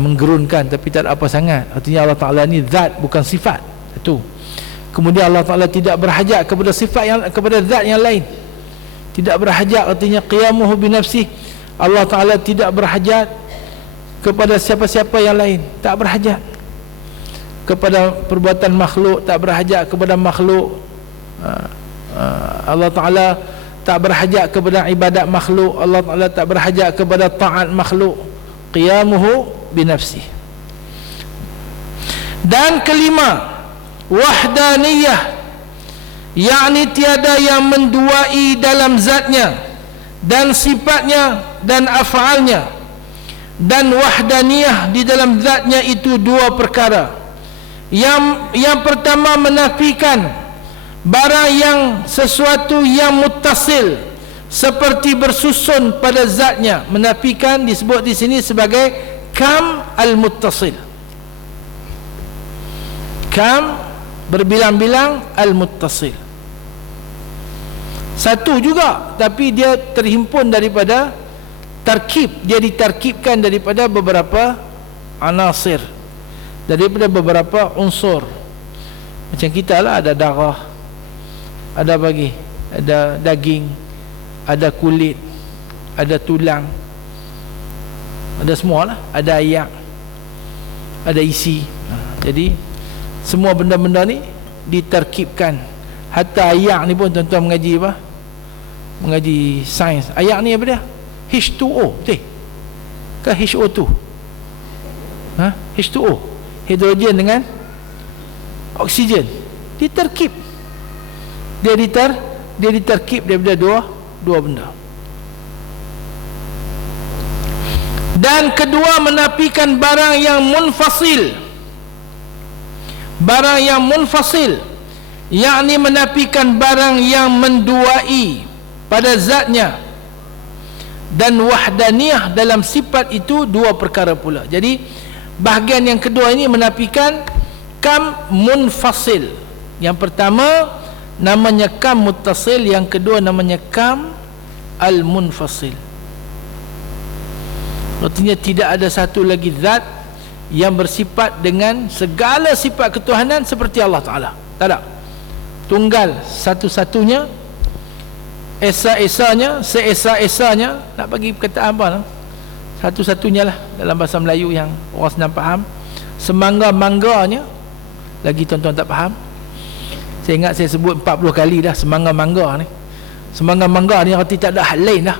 menggerunkan, tapi tak ada apa sangat. Artinya Allah Ta'ala ni zat, bukan sifat. Itu. Kemudian Allah Ta'ala tidak berhajat kepada sifat kepada zat yang lain. Tidak berhajat, artinya qiyamuhu binafsih. Allah Ta'ala tidak berhajat kepada siapa-siapa yang lain, tak berhajat kepada perbuatan makhluk, tak berhajat kepada makhluk. Allah Ta'ala tak berhajat kepada ibadat makhluk. Allah Ta'ala tak berhajat kepada taat makhluk. Qiyamuhu binafsih. Dan kelima, wahdaniyah, yakni tiada yang menduai dalam zatnya dan sifatnya dan af'alnya. Dan wahdaniyah di dalam zatnya itu dua perkara. Yang pertama, menafikan barang yang sesuatu yang muttasil, seperti bersusun pada zatnya. Menafikan disebut di sini sebagai kam al-muttasil. Kam berbilang-bilang, al-muttasil satu juga, tapi dia terhimpun daripada tarkib. Dia ditarkibkan daripada beberapa anasir, daripada beberapa unsur. Macam kita lah, ada darah, ada ada daging, ada kulit, ada tulang, ada semua lah, ada ayak, ada isi. Jadi semua benda-benda ni ditarkibkan. Hatta ayak ni pun tuan-tuan mengaji apa? Mengaji sains. Ayak ni apa dia? H2O, betul? Ke HO2? H2O, hidrogen dengan oksigen. Ditarkib. Dia ditarkib daripada dua benda. Dan kedua, menafikan barang yang munfasil. Barang yang munfasil, yakni menafikan barang yang menduai pada zatnya. Dan wahdaniyah dalam sifat itu dua perkara pula. Jadi bahagian yang kedua ini menafikan kam munfasil. Yang pertama namanya kam muttasil, yang kedua namanya kam al-munfasil. Artinya tidak ada satu lagi zat yang bersifat dengan segala sifat ketuhanan seperti Allah Ta'ala. Tak ada. Tunggal satu-satunya, esa-esanya, seesa-esanya. Nak bagi perkataan apa lah? Satu-satunya lah dalam bahasa Melayu yang orang senang faham. Semangga-mangganya, lagi tuan-tuan tak faham. Saya ingat saya sebut 40 kali dah semangga-mangga ni. Semangga-mangga ni arti tak ada hal lain dah.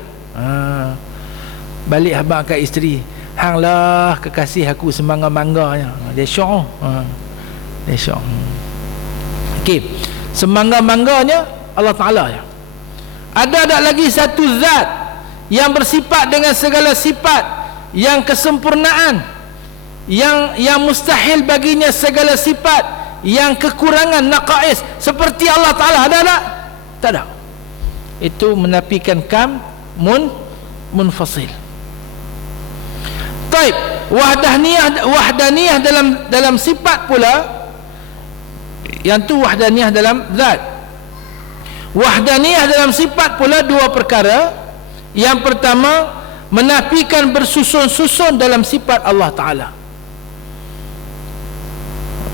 Balik abang kat isteri, hang lah kekasih aku semangga-mangganya. Dia syok. Dia syok. Okey. Semangga-mangganya Allah Ta'ala ya. Ada tak lagi satu zat yang bersifat dengan segala sifat, yang kesempurnaan, yang mustahil baginya segala sifat, yang kekurangan, naqais, seperti Allah Ta'ala? Ada tak? Tak ada. Itu menafikan kam munfasil. Taib. Wahdaniyah dalam sifat pula. Yang tu wahdaniyah dalam zat. Wahdaniyah dalam sifat pula dua perkara. Yang pertama, menafikan bersusun-susun dalam sifat Allah Ta'ala.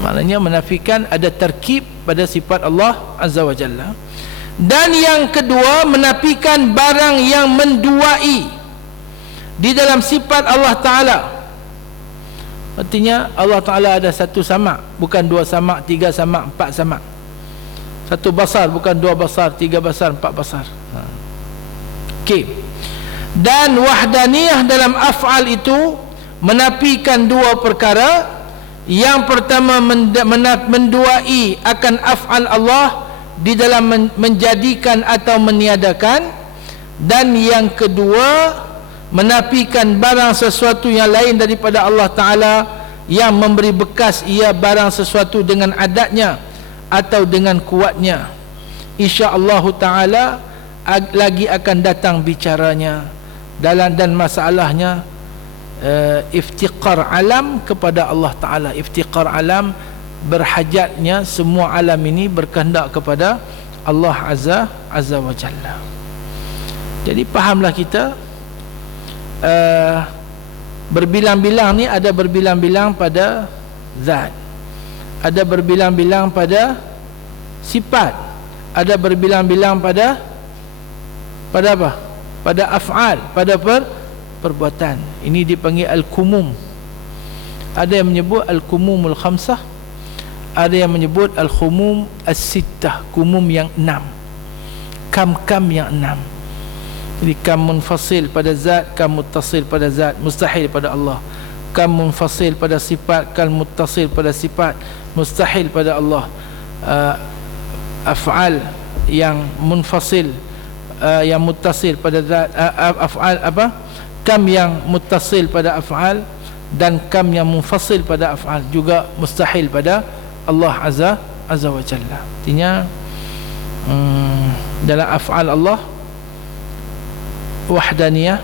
Maknanya menafikan ada terkib pada sifat Allah Azza wa Jalla. Dan yang kedua, menafikan barang yang menduai di dalam sifat Allah Ta'ala. Artinya Allah Ta'ala ada satu samak, bukan dua samak, tiga samak, empat samak. Satu basar, bukan dua basar, tiga basar, empat basar. Okey. Dan wahdaniyah dalam af'al itu menafikan dua perkara. Yang pertama, menduai akan af'al Allah di dalam menjadikan atau meniadakan. Dan yang kedua, menafikan barang sesuatu yang lain daripada Allah Ta'ala, yang memberi bekas ia barang sesuatu dengan adatnya atau dengan kuatnya. InsyaAllah Ta'ala lagi akan datang bicaranya dan masalahnya iftiqar alam kepada Allah Ta'ala. Iftiqar alam, berhajatnya semua alam ini berkehendak kepada Allah Azza wa Jalla. Jadi fahamlah kita, berbilang-bilang ni ada berbilang-bilang pada zat, ada berbilang-bilang pada sifat, ada berbilang-bilang pada apa? Pada af'al, pada perbuatan. Ini dipanggil al-kumum. Ada yang menyebut al-kumumul khamsah, ada yang menyebut al-khumum as-sittah, kumum yang 6, kam yang 6. Jadi kam munfasil pada zat, kam muttasil pada zat, mustahil pada Allah. Kam munfasil pada sifat, kam muttasil pada sifat, mustahil pada Allah. Af'al yang munfasil, yang muttasil pada zat, af'al apa? Kam yang muttasil pada af'al dan kam yang munfasil pada af'al juga mustahil pada Allah Azza wa Jalla. Artinya dalam af'al Allah wahdaniyah,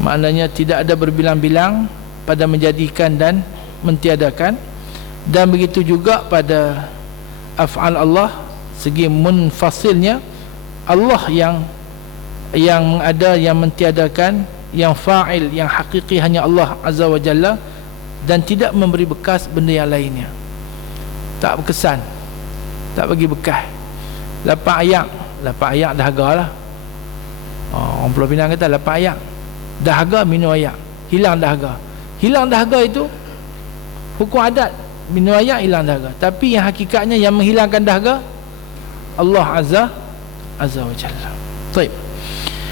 maknanya tidak ada berbilang-bilang pada menjadikan dan mentiadakan. Dan begitu juga pada af'al Allah, segi munfasilnya Allah yang ada, yang mentiadakan, yang fa'il, yang hakiki hanya Allah Azza wa Jalla, dan tidak memberi bekas benda yang lainnya. Tak berkesan, tak bagi bekas. Lapan ayak dahaga lah. Orang Pulau Pinang kata lapan ayak dahaga, minum ayak, hilang dahaga itu hukum adat. Minum ayak hilang dahaga, tapi yang hakikatnya yang menghilangkan dahaga Allah Azza wa Jalla. Baik.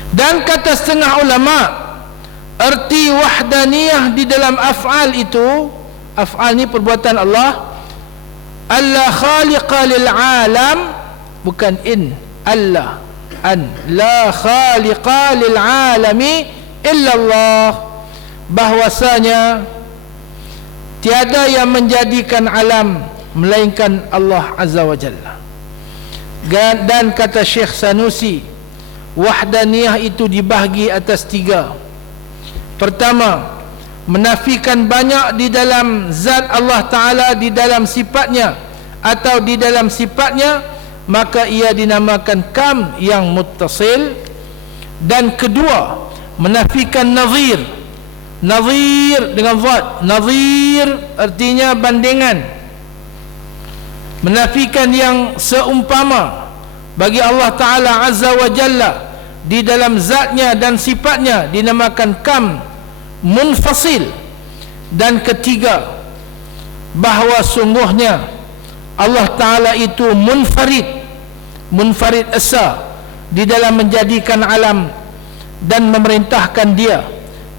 Dan kata setengah ulama, erti wahdaniyah di dalam af'al itu, af'al ni perbuatan Allah, Allah khaliqa lil alam, bukan in, Allah, an la khaliqa lil alami illa Allah, bahwasanya tiada yang menjadikan alam melainkan Allah Azza wa Jalla. Dan kata Syekh Sanusi, wahdaniyah itu dibahagi atas 3. Pertama, menafikan banyak di dalam zat Allah Ta'ala, di dalam sifatnya atau di dalam sifatnya, maka ia dinamakan kam yang muttasil. Dan kedua, menafikan nazir dengan zat. Nazir artinya bandingan, menafikan yang seumpama bagi Allah Ta'ala Azza wa Jalla di dalam zatnya dan sifatnya, dinamakan kam munfasil. Dan ketiga, bahawa sungguhnya Allah Ta'ala itu munfarid esa di dalam menjadikan alam dan memerintahkan dia,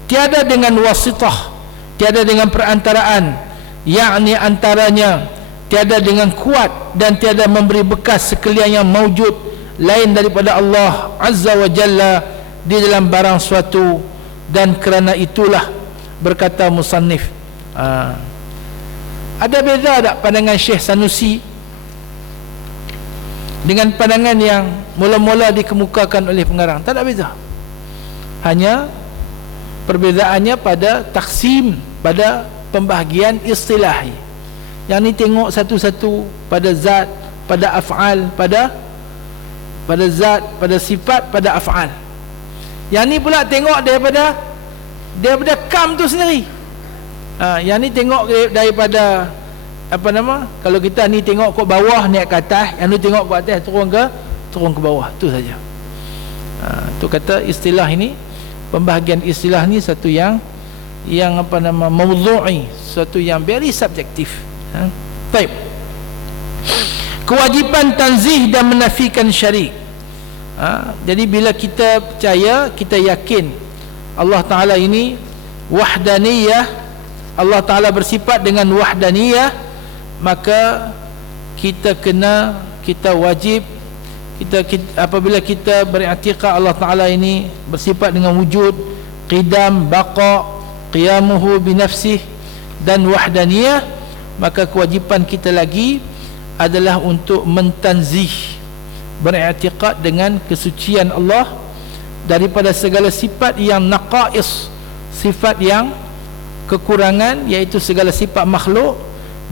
tiada dengan wasitah, tiada dengan perantaraan, yakni antaranya tiada dengan kuat dan tiada memberi bekas sekalian yang maujud lain daripada Allah Azza wa Jalla di dalam barang suatu. Dan kerana itulah, berkata musannif, ada beza tak pandangan Syekh Sanusi dengan pandangan yang mula-mula dikemukakan oleh pengarang? Tak ada beza, hanya perbezaannya pada taksim, pada pembahagian istilahi. Yang ni tengok satu-satu pada zat, pada af'al, pada zat, pada sifat, pada af'al. Yang ni pula tengok daripada kam tu sendiri. Yang ni tengok daripada kalau kita ni tengok ke bawah naik ke atas, yang ni tengok ke atas turun ke bawah, tu saja. Tu kata istilah ini, pembahagian istilah ni satu yang mawdu'i, satu yang very subjektif. Baik. Kewajiban tanzih dan menafikan syarik. Jadi bila kita percaya, kita yakin Allah Ta'ala ini wahdaniyah, Allah Ta'ala bersifat dengan wahdaniyah, maka kita wajib, apabila kita beriktikad Allah Ta'ala ini bersifat dengan wujud, qidam, baqa, qiyamuhu binafsih dan wahdaniyah, maka kewajipan kita lagi adalah untuk mentanzih, beriktikad dengan kesucian Allah daripada segala sifat yang naqais, sifat yang kekurangan, iaitu segala sifat makhluk.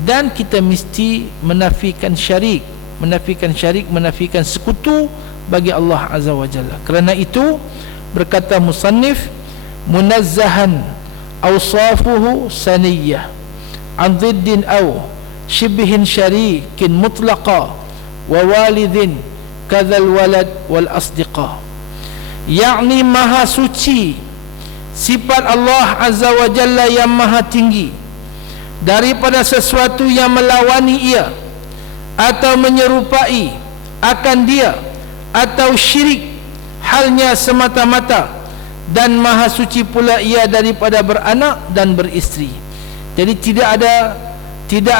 Dan kita mesti menafikan syarik, menafikan syarik, menafikan sekutu bagi Allah Azza wa Jalla. Kerana itu berkata musannif, munazzahan awsafuhu saniyah an dhiddin aw shibhin syarikin mutlaqa wa walidin kadzal walad wal asdiqa. Yakni maha suci sifat Allah Azza wa Jalla yang maha tinggi daripada sesuatu yang melawani ia atau menyerupai akan dia atau syirik halnya semata-mata, dan maha suci pula ia daripada beranak dan beristeri. Jadi tidak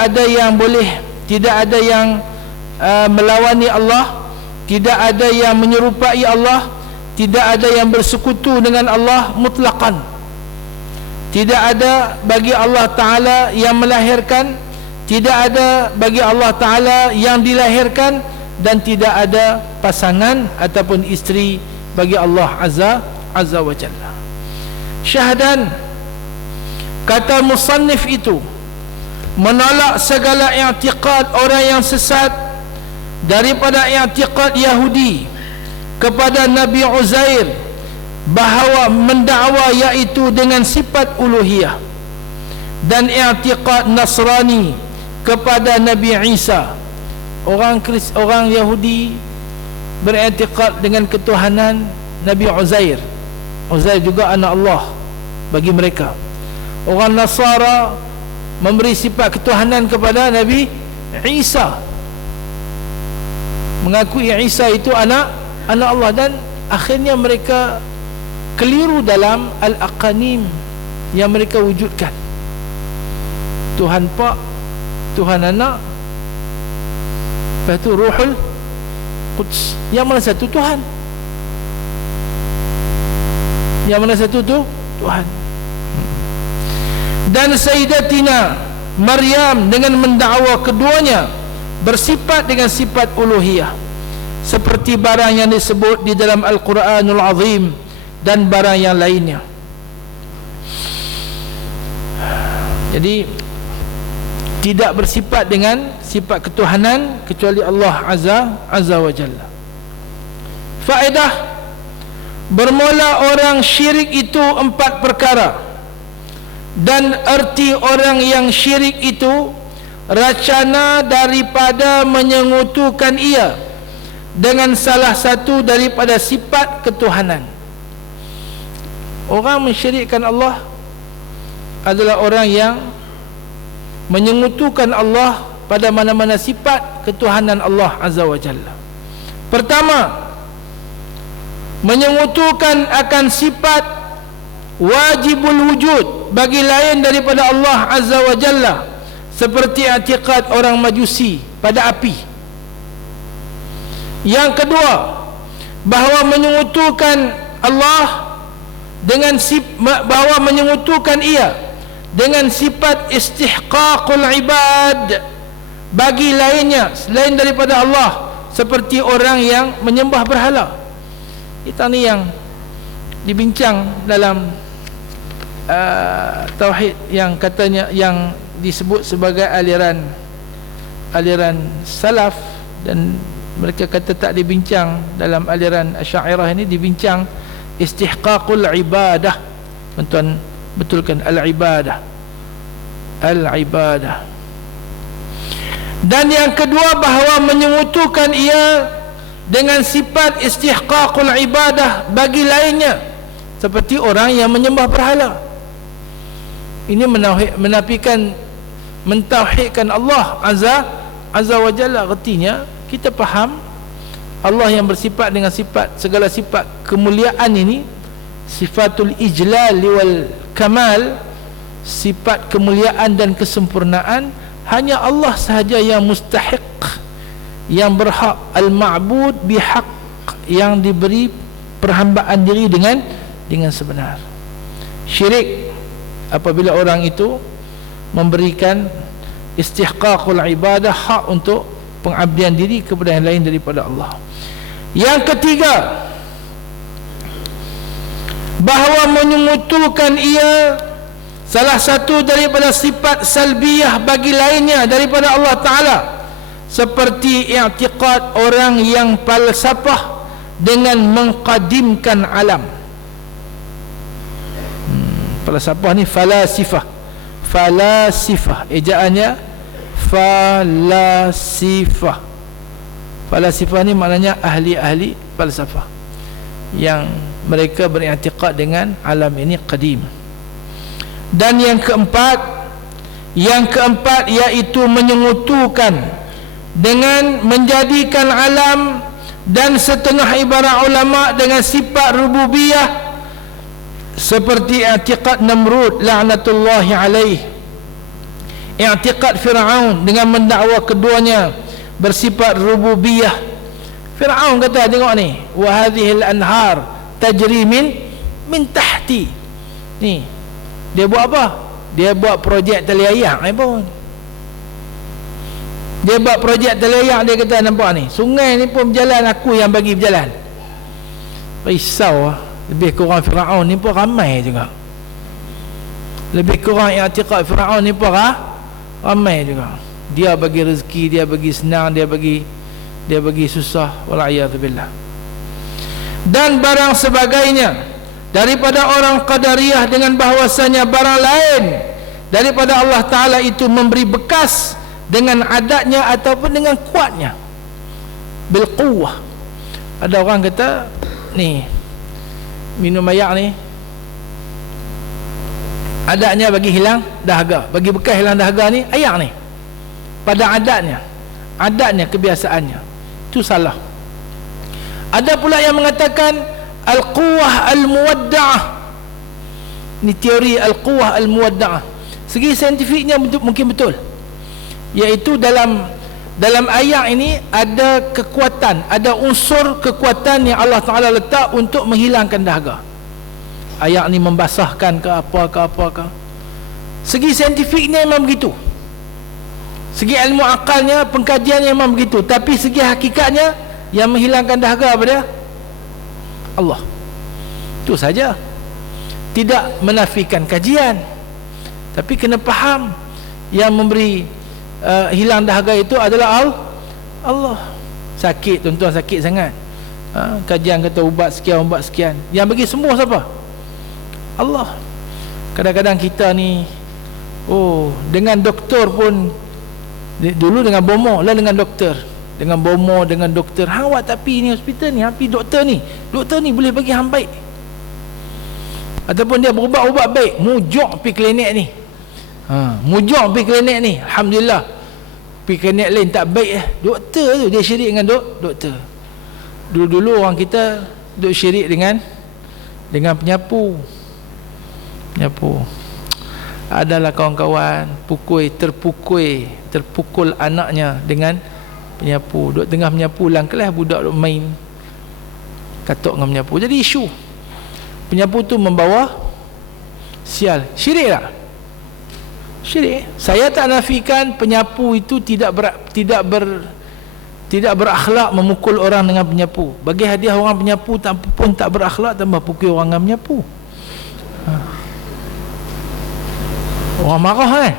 ada yang boleh, tidak ada yang melawani Allah, tidak ada yang menyerupai Allah, tidak ada yang bersekutu dengan Allah mutlaqan. Tidak ada bagi Allah Ta'ala yang melahirkan, tidak ada bagi Allah Ta'ala yang dilahirkan, dan tidak ada pasangan ataupun isteri bagi Allah Azza wa Jalla. Syahdan, kata musannif itu, menolak segala i'tiqad orang yang sesat daripada i'tiqad Yahudi kepada Nabi Uzair, bahawa mendakwa iaitu dengan sifat uluhiyah, dan i'tiqad Nasrani kepada Nabi Isa. Orang Yahudi beriktikad dengan ketuhanan Nabi Uzair. Uzair juga anak Allah bagi mereka. Orang Nasara memberi sifat ketuhanan kepada Nabi Isa, mengakui Isa itu anak Allah, dan akhirnya mereka keliru dalam al-aqanim yang mereka wujudkan. Tuhan Pak, Tuhan Anak, lepas tu Ruhul Quds. Yang mana satu Tuhan? Yang mana satu tu Tuhan? Dan Sayyidatina Maryam dengan mendakwa keduanya bersifat dengan sifat uluhiyah, seperti barang yang disebut di dalam Al-Quranul Azim dan barang yang lainnya. Jadi tidak bersifat dengan sifat ketuhanan kecuali Allah Azza wa Jalla. Faedah, bermula orang syirik itu 4 perkara, dan erti orang yang syirik itu racana daripada menyengutukan ia dengan salah satu daripada sifat ketuhanan. Orang mensyirikkan Allah adalah orang yang menyengutukan Allah pada mana-mana sifat ketuhanan Allah Azza wa Jalla. Pertama, menyengutukan akan sifat wajibul wujud bagi lain daripada Allah Azza wa Jalla, seperti i'tiqad orang Majusi pada api. Yang kedua, bahawa menyengutukan Allah dengan bahawa menyengutukan ia dengan sifat istihqaqul ibad bagi lainnya selain daripada Allah, seperti orang yang menyembah berhala. Itu ni yang dibincang dalam tauhid, yang katanya yang disebut sebagai aliran salaf, dan mereka kata tak dibincang dalam aliran Asy'ariyah ini, dibincang istihqaqul ibadah. Tuan betulkan al-ibadah. Dan yang kedua, bahawa menyengutukan ia dengan sifat istihqaqul ibadah bagi lainnya, seperti orang yang menyembah berhala. Ini menafikan, mentauhidkan Allah Azza wa Jalla. Artinya kita faham Allah yang bersifat dengan sifat, segala sifat kemuliaan ini, sifatul ijlal wal kamal, sifat kemuliaan dan kesempurnaan, hanya Allah sahaja yang mustahiq, yang berhak, al-ma'bud bihaq, yang diberi perhambaan diri dengan sebenar. Syirik apabila orang itu memberikan istihqaqul ibadah, hak untuk pengabdian diri kepada yang lain daripada Allah. Yang ketiga, bahawa menyengutukan ia salah satu daripada sifat salbiyah bagi lainnya daripada Allah Ta'ala, seperti i'tiqad orang yang falsafah dengan mengqadimkan alam. Falsafah ni falasifah. Falasifah ejaannya falasifah. Falasifah ni maknanya ahli-ahli falsafah yang mereka beriktikad dengan alam ini qadim. Dan yang keempat iaitu menyengutukan dengan menjadikan alam dan setengah ibarat ulama dengan sifat rububiyah seperti i'tiqad Namrud la'natullahi alaih, i'tiqad Fir'aun dengan mendakwa keduanya bersifat rububiyah. Fir'aun kata, tengok ni, wa hadhil anhar tajri min tahti. Ni dia buat apa? Dia buat projek tali ayak ni pun. Dia buat projek tali ayak, dia kata nampak ni, sungai ni pun berjalan, aku yang bagi berjalan. Risau. Lebih kurang Fir'aun ni pun ramai juga. Lebih kurang i'tiqad Fir'aun ni pun ramai juga. Dia bagi rezeki, dia bagi senang, dia bagi susah, wala'iyadzubillah. Dan barang sebagainya daripada orang Qadariyah dengan bahawasanya barang lain daripada Allah Ta'ala itu memberi bekas dengan adatnya ataupun dengan kuatnya, bil quwwah. Ada orang kata ni minum ayak ni adatnya bagi hilang dahaga, bagi bekas hilang dahaga ni ayak ni pada adatnya kebiasaannya. Itu salah. Ada pula yang mengatakan al-quwwah al-muwadda'ah. Ni teori al-quwwah al-muwadda'ah. Segi saintifiknya mungkin betul, iaitu dalam ayat ini ada kekuatan, ada unsur kekuatan yang Allah Ta'ala letak untuk menghilangkan dahaga. Ayat ni membasahkan ke apa. Segi saintifiknya memang begitu, segi ilmu akalnya, pengkajiannya memang begitu. Tapi segi hakikatnya, yang menghilangkan dahaga pada Allah. Itu saja. Tidak menafikan kajian, tapi kena faham yang memberi hilang dahaga itu adalah Allah. Sakit, tuan-tuan sakit sangat, kajian kata ubat sekian, yang bagi sembuh siapa? Allah. Kadang-kadang kita ni dengan doktor pun, dulu dengan bomo lah, dengan doktor, awak tapi ni hospital ni, tapi doktor ni boleh bagi hang baik, ataupun dia berubat baik, mujuk pergi klinik ni, alhamdulillah. Pergi klinik lain tak baik, doktor tu dia syirik dengan doktor. Dulu orang kita duk syirik dengan penyapu. Adalah kawan-kawan terpukul anaknya dengan penyapu. Duk tengah menyapu lang kelas, budak duk main katuk dengan penyapu, jadi isu. Penyapu tu membawa sial. Syirik tak? Syirik. Saya tak nafikan penyapu itu tidak berakhlak memukul orang dengan penyapu. Bagi hadiah orang penyapu pun tak berakhlak, tambah pukul orang dengan penyapu. Orang marah kan?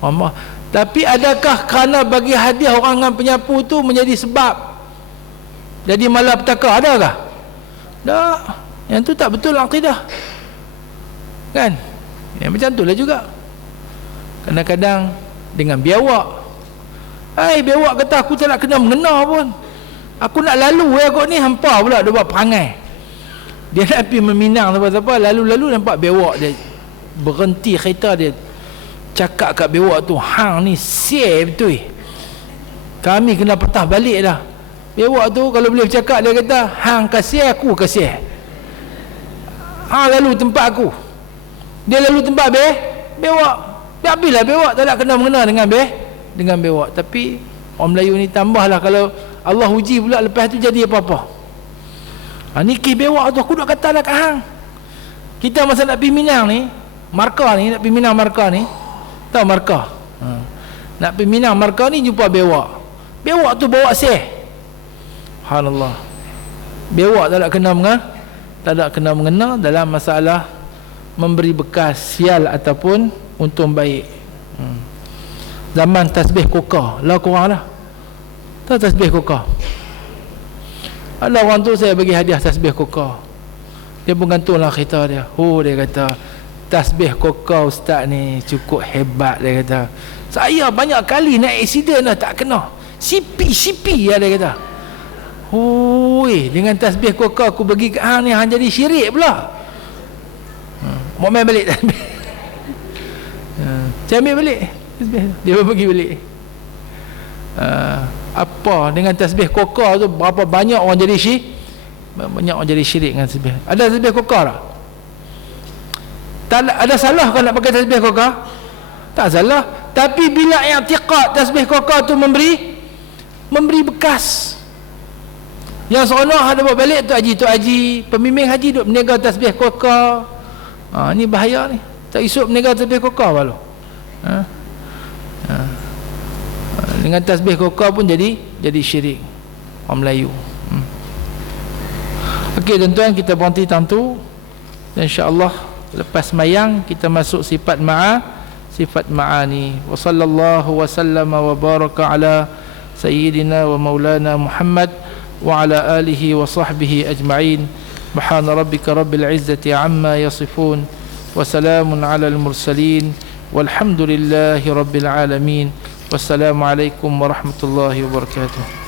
Orang marah. Tapi adakah kerana bagi hadiah orang dengan penyapu tu menjadi sebab jadi malapetaka? Adakah? Tak. Yang tu tak betul akidah, kan? Yang macam tu lah juga. Kadang-kadang dengan biawak. Biawak kata aku tak nak kena mengena pun, aku nak lalu aku ni, hampa pula dia buat perangai. Dia nak pergi meminang apa-apa, lalu nampak biawak dia berhenti kereta dia, cakap kat biawak tu, hang ni sial betul, kami kena patah balik dah. Biawak tu kalau boleh bercakap, dia kata hang kasih aku kasih, hang lalu tempat aku, dia lalu tempat biawak. Habislah biawak tak nak kena mengena dengan biawak. Tapi orang Melayu ni tambahlah, kalau Allah uji pula lepas tu jadi apa-apa. Ni kes biawak tu aku nak kata dah kat hang. Kita masa nak pergi Minang ni, markah ni, nak pergi Minang markah ni, tahu markah? Nak pergi Minang markah ni jumpa biawak. Biawak tu bawa seh. Subhanallah. Biawak tak nak kena mengena dalam masalah memberi bekas sial ataupun untung baik. Zaman tasbih kokah lah kurang lah. Tahu tasbih kokah? Ada orang tu saya bagi hadiah tasbih kokah. Dia pun gantunglah kereta dia. Dia kata, tasbih kokah ustaz ni cukup hebat, dia kata. Saya banyak kali naik aksiden dah tak kena. Sipi ya, dia kata. Dengan tasbih kokah aku bagi ke hang ni, hang jadi syirik pula. Mau main balik tasbih. Saya ambil balik tasbih. Dia pun pergi balik. Apa dengan tasbih kokah tu, berapa banyak orang jadi syirik? Banyak orang jadi syirik dengan tasbih. Ada tasbih kokah tak? Ada salah kalau nak pakai tasbih kokah? Tak salah. Tapi bila i'tiqad tasbih kokah tu memberi bekas. Yang seronok ada buat balik tu haji, pembimbing haji duk meniaga tasbih kokah. Ni bahaya ni. Tak esok meniaga tasbih kokah balu. Dengan tasbih kokah pun jadi syirik orang Melayu. Okey tuan-tuan, kita berhenti tentu. InsyaAllah lepas mayang kita masuk sifat ma'ani. Wa sallallahu wa sallama wa baraka ala sayyidina wa maulana Muhammad wa ala alihi wa sahbihi ajma'in. Subhana rabbika rabbil izzati amma yasifun wa salamun ala al-mursalin walhamdulillahi rabbil alamin. Wassalamualaikum warahmatullahi wabarakatuh.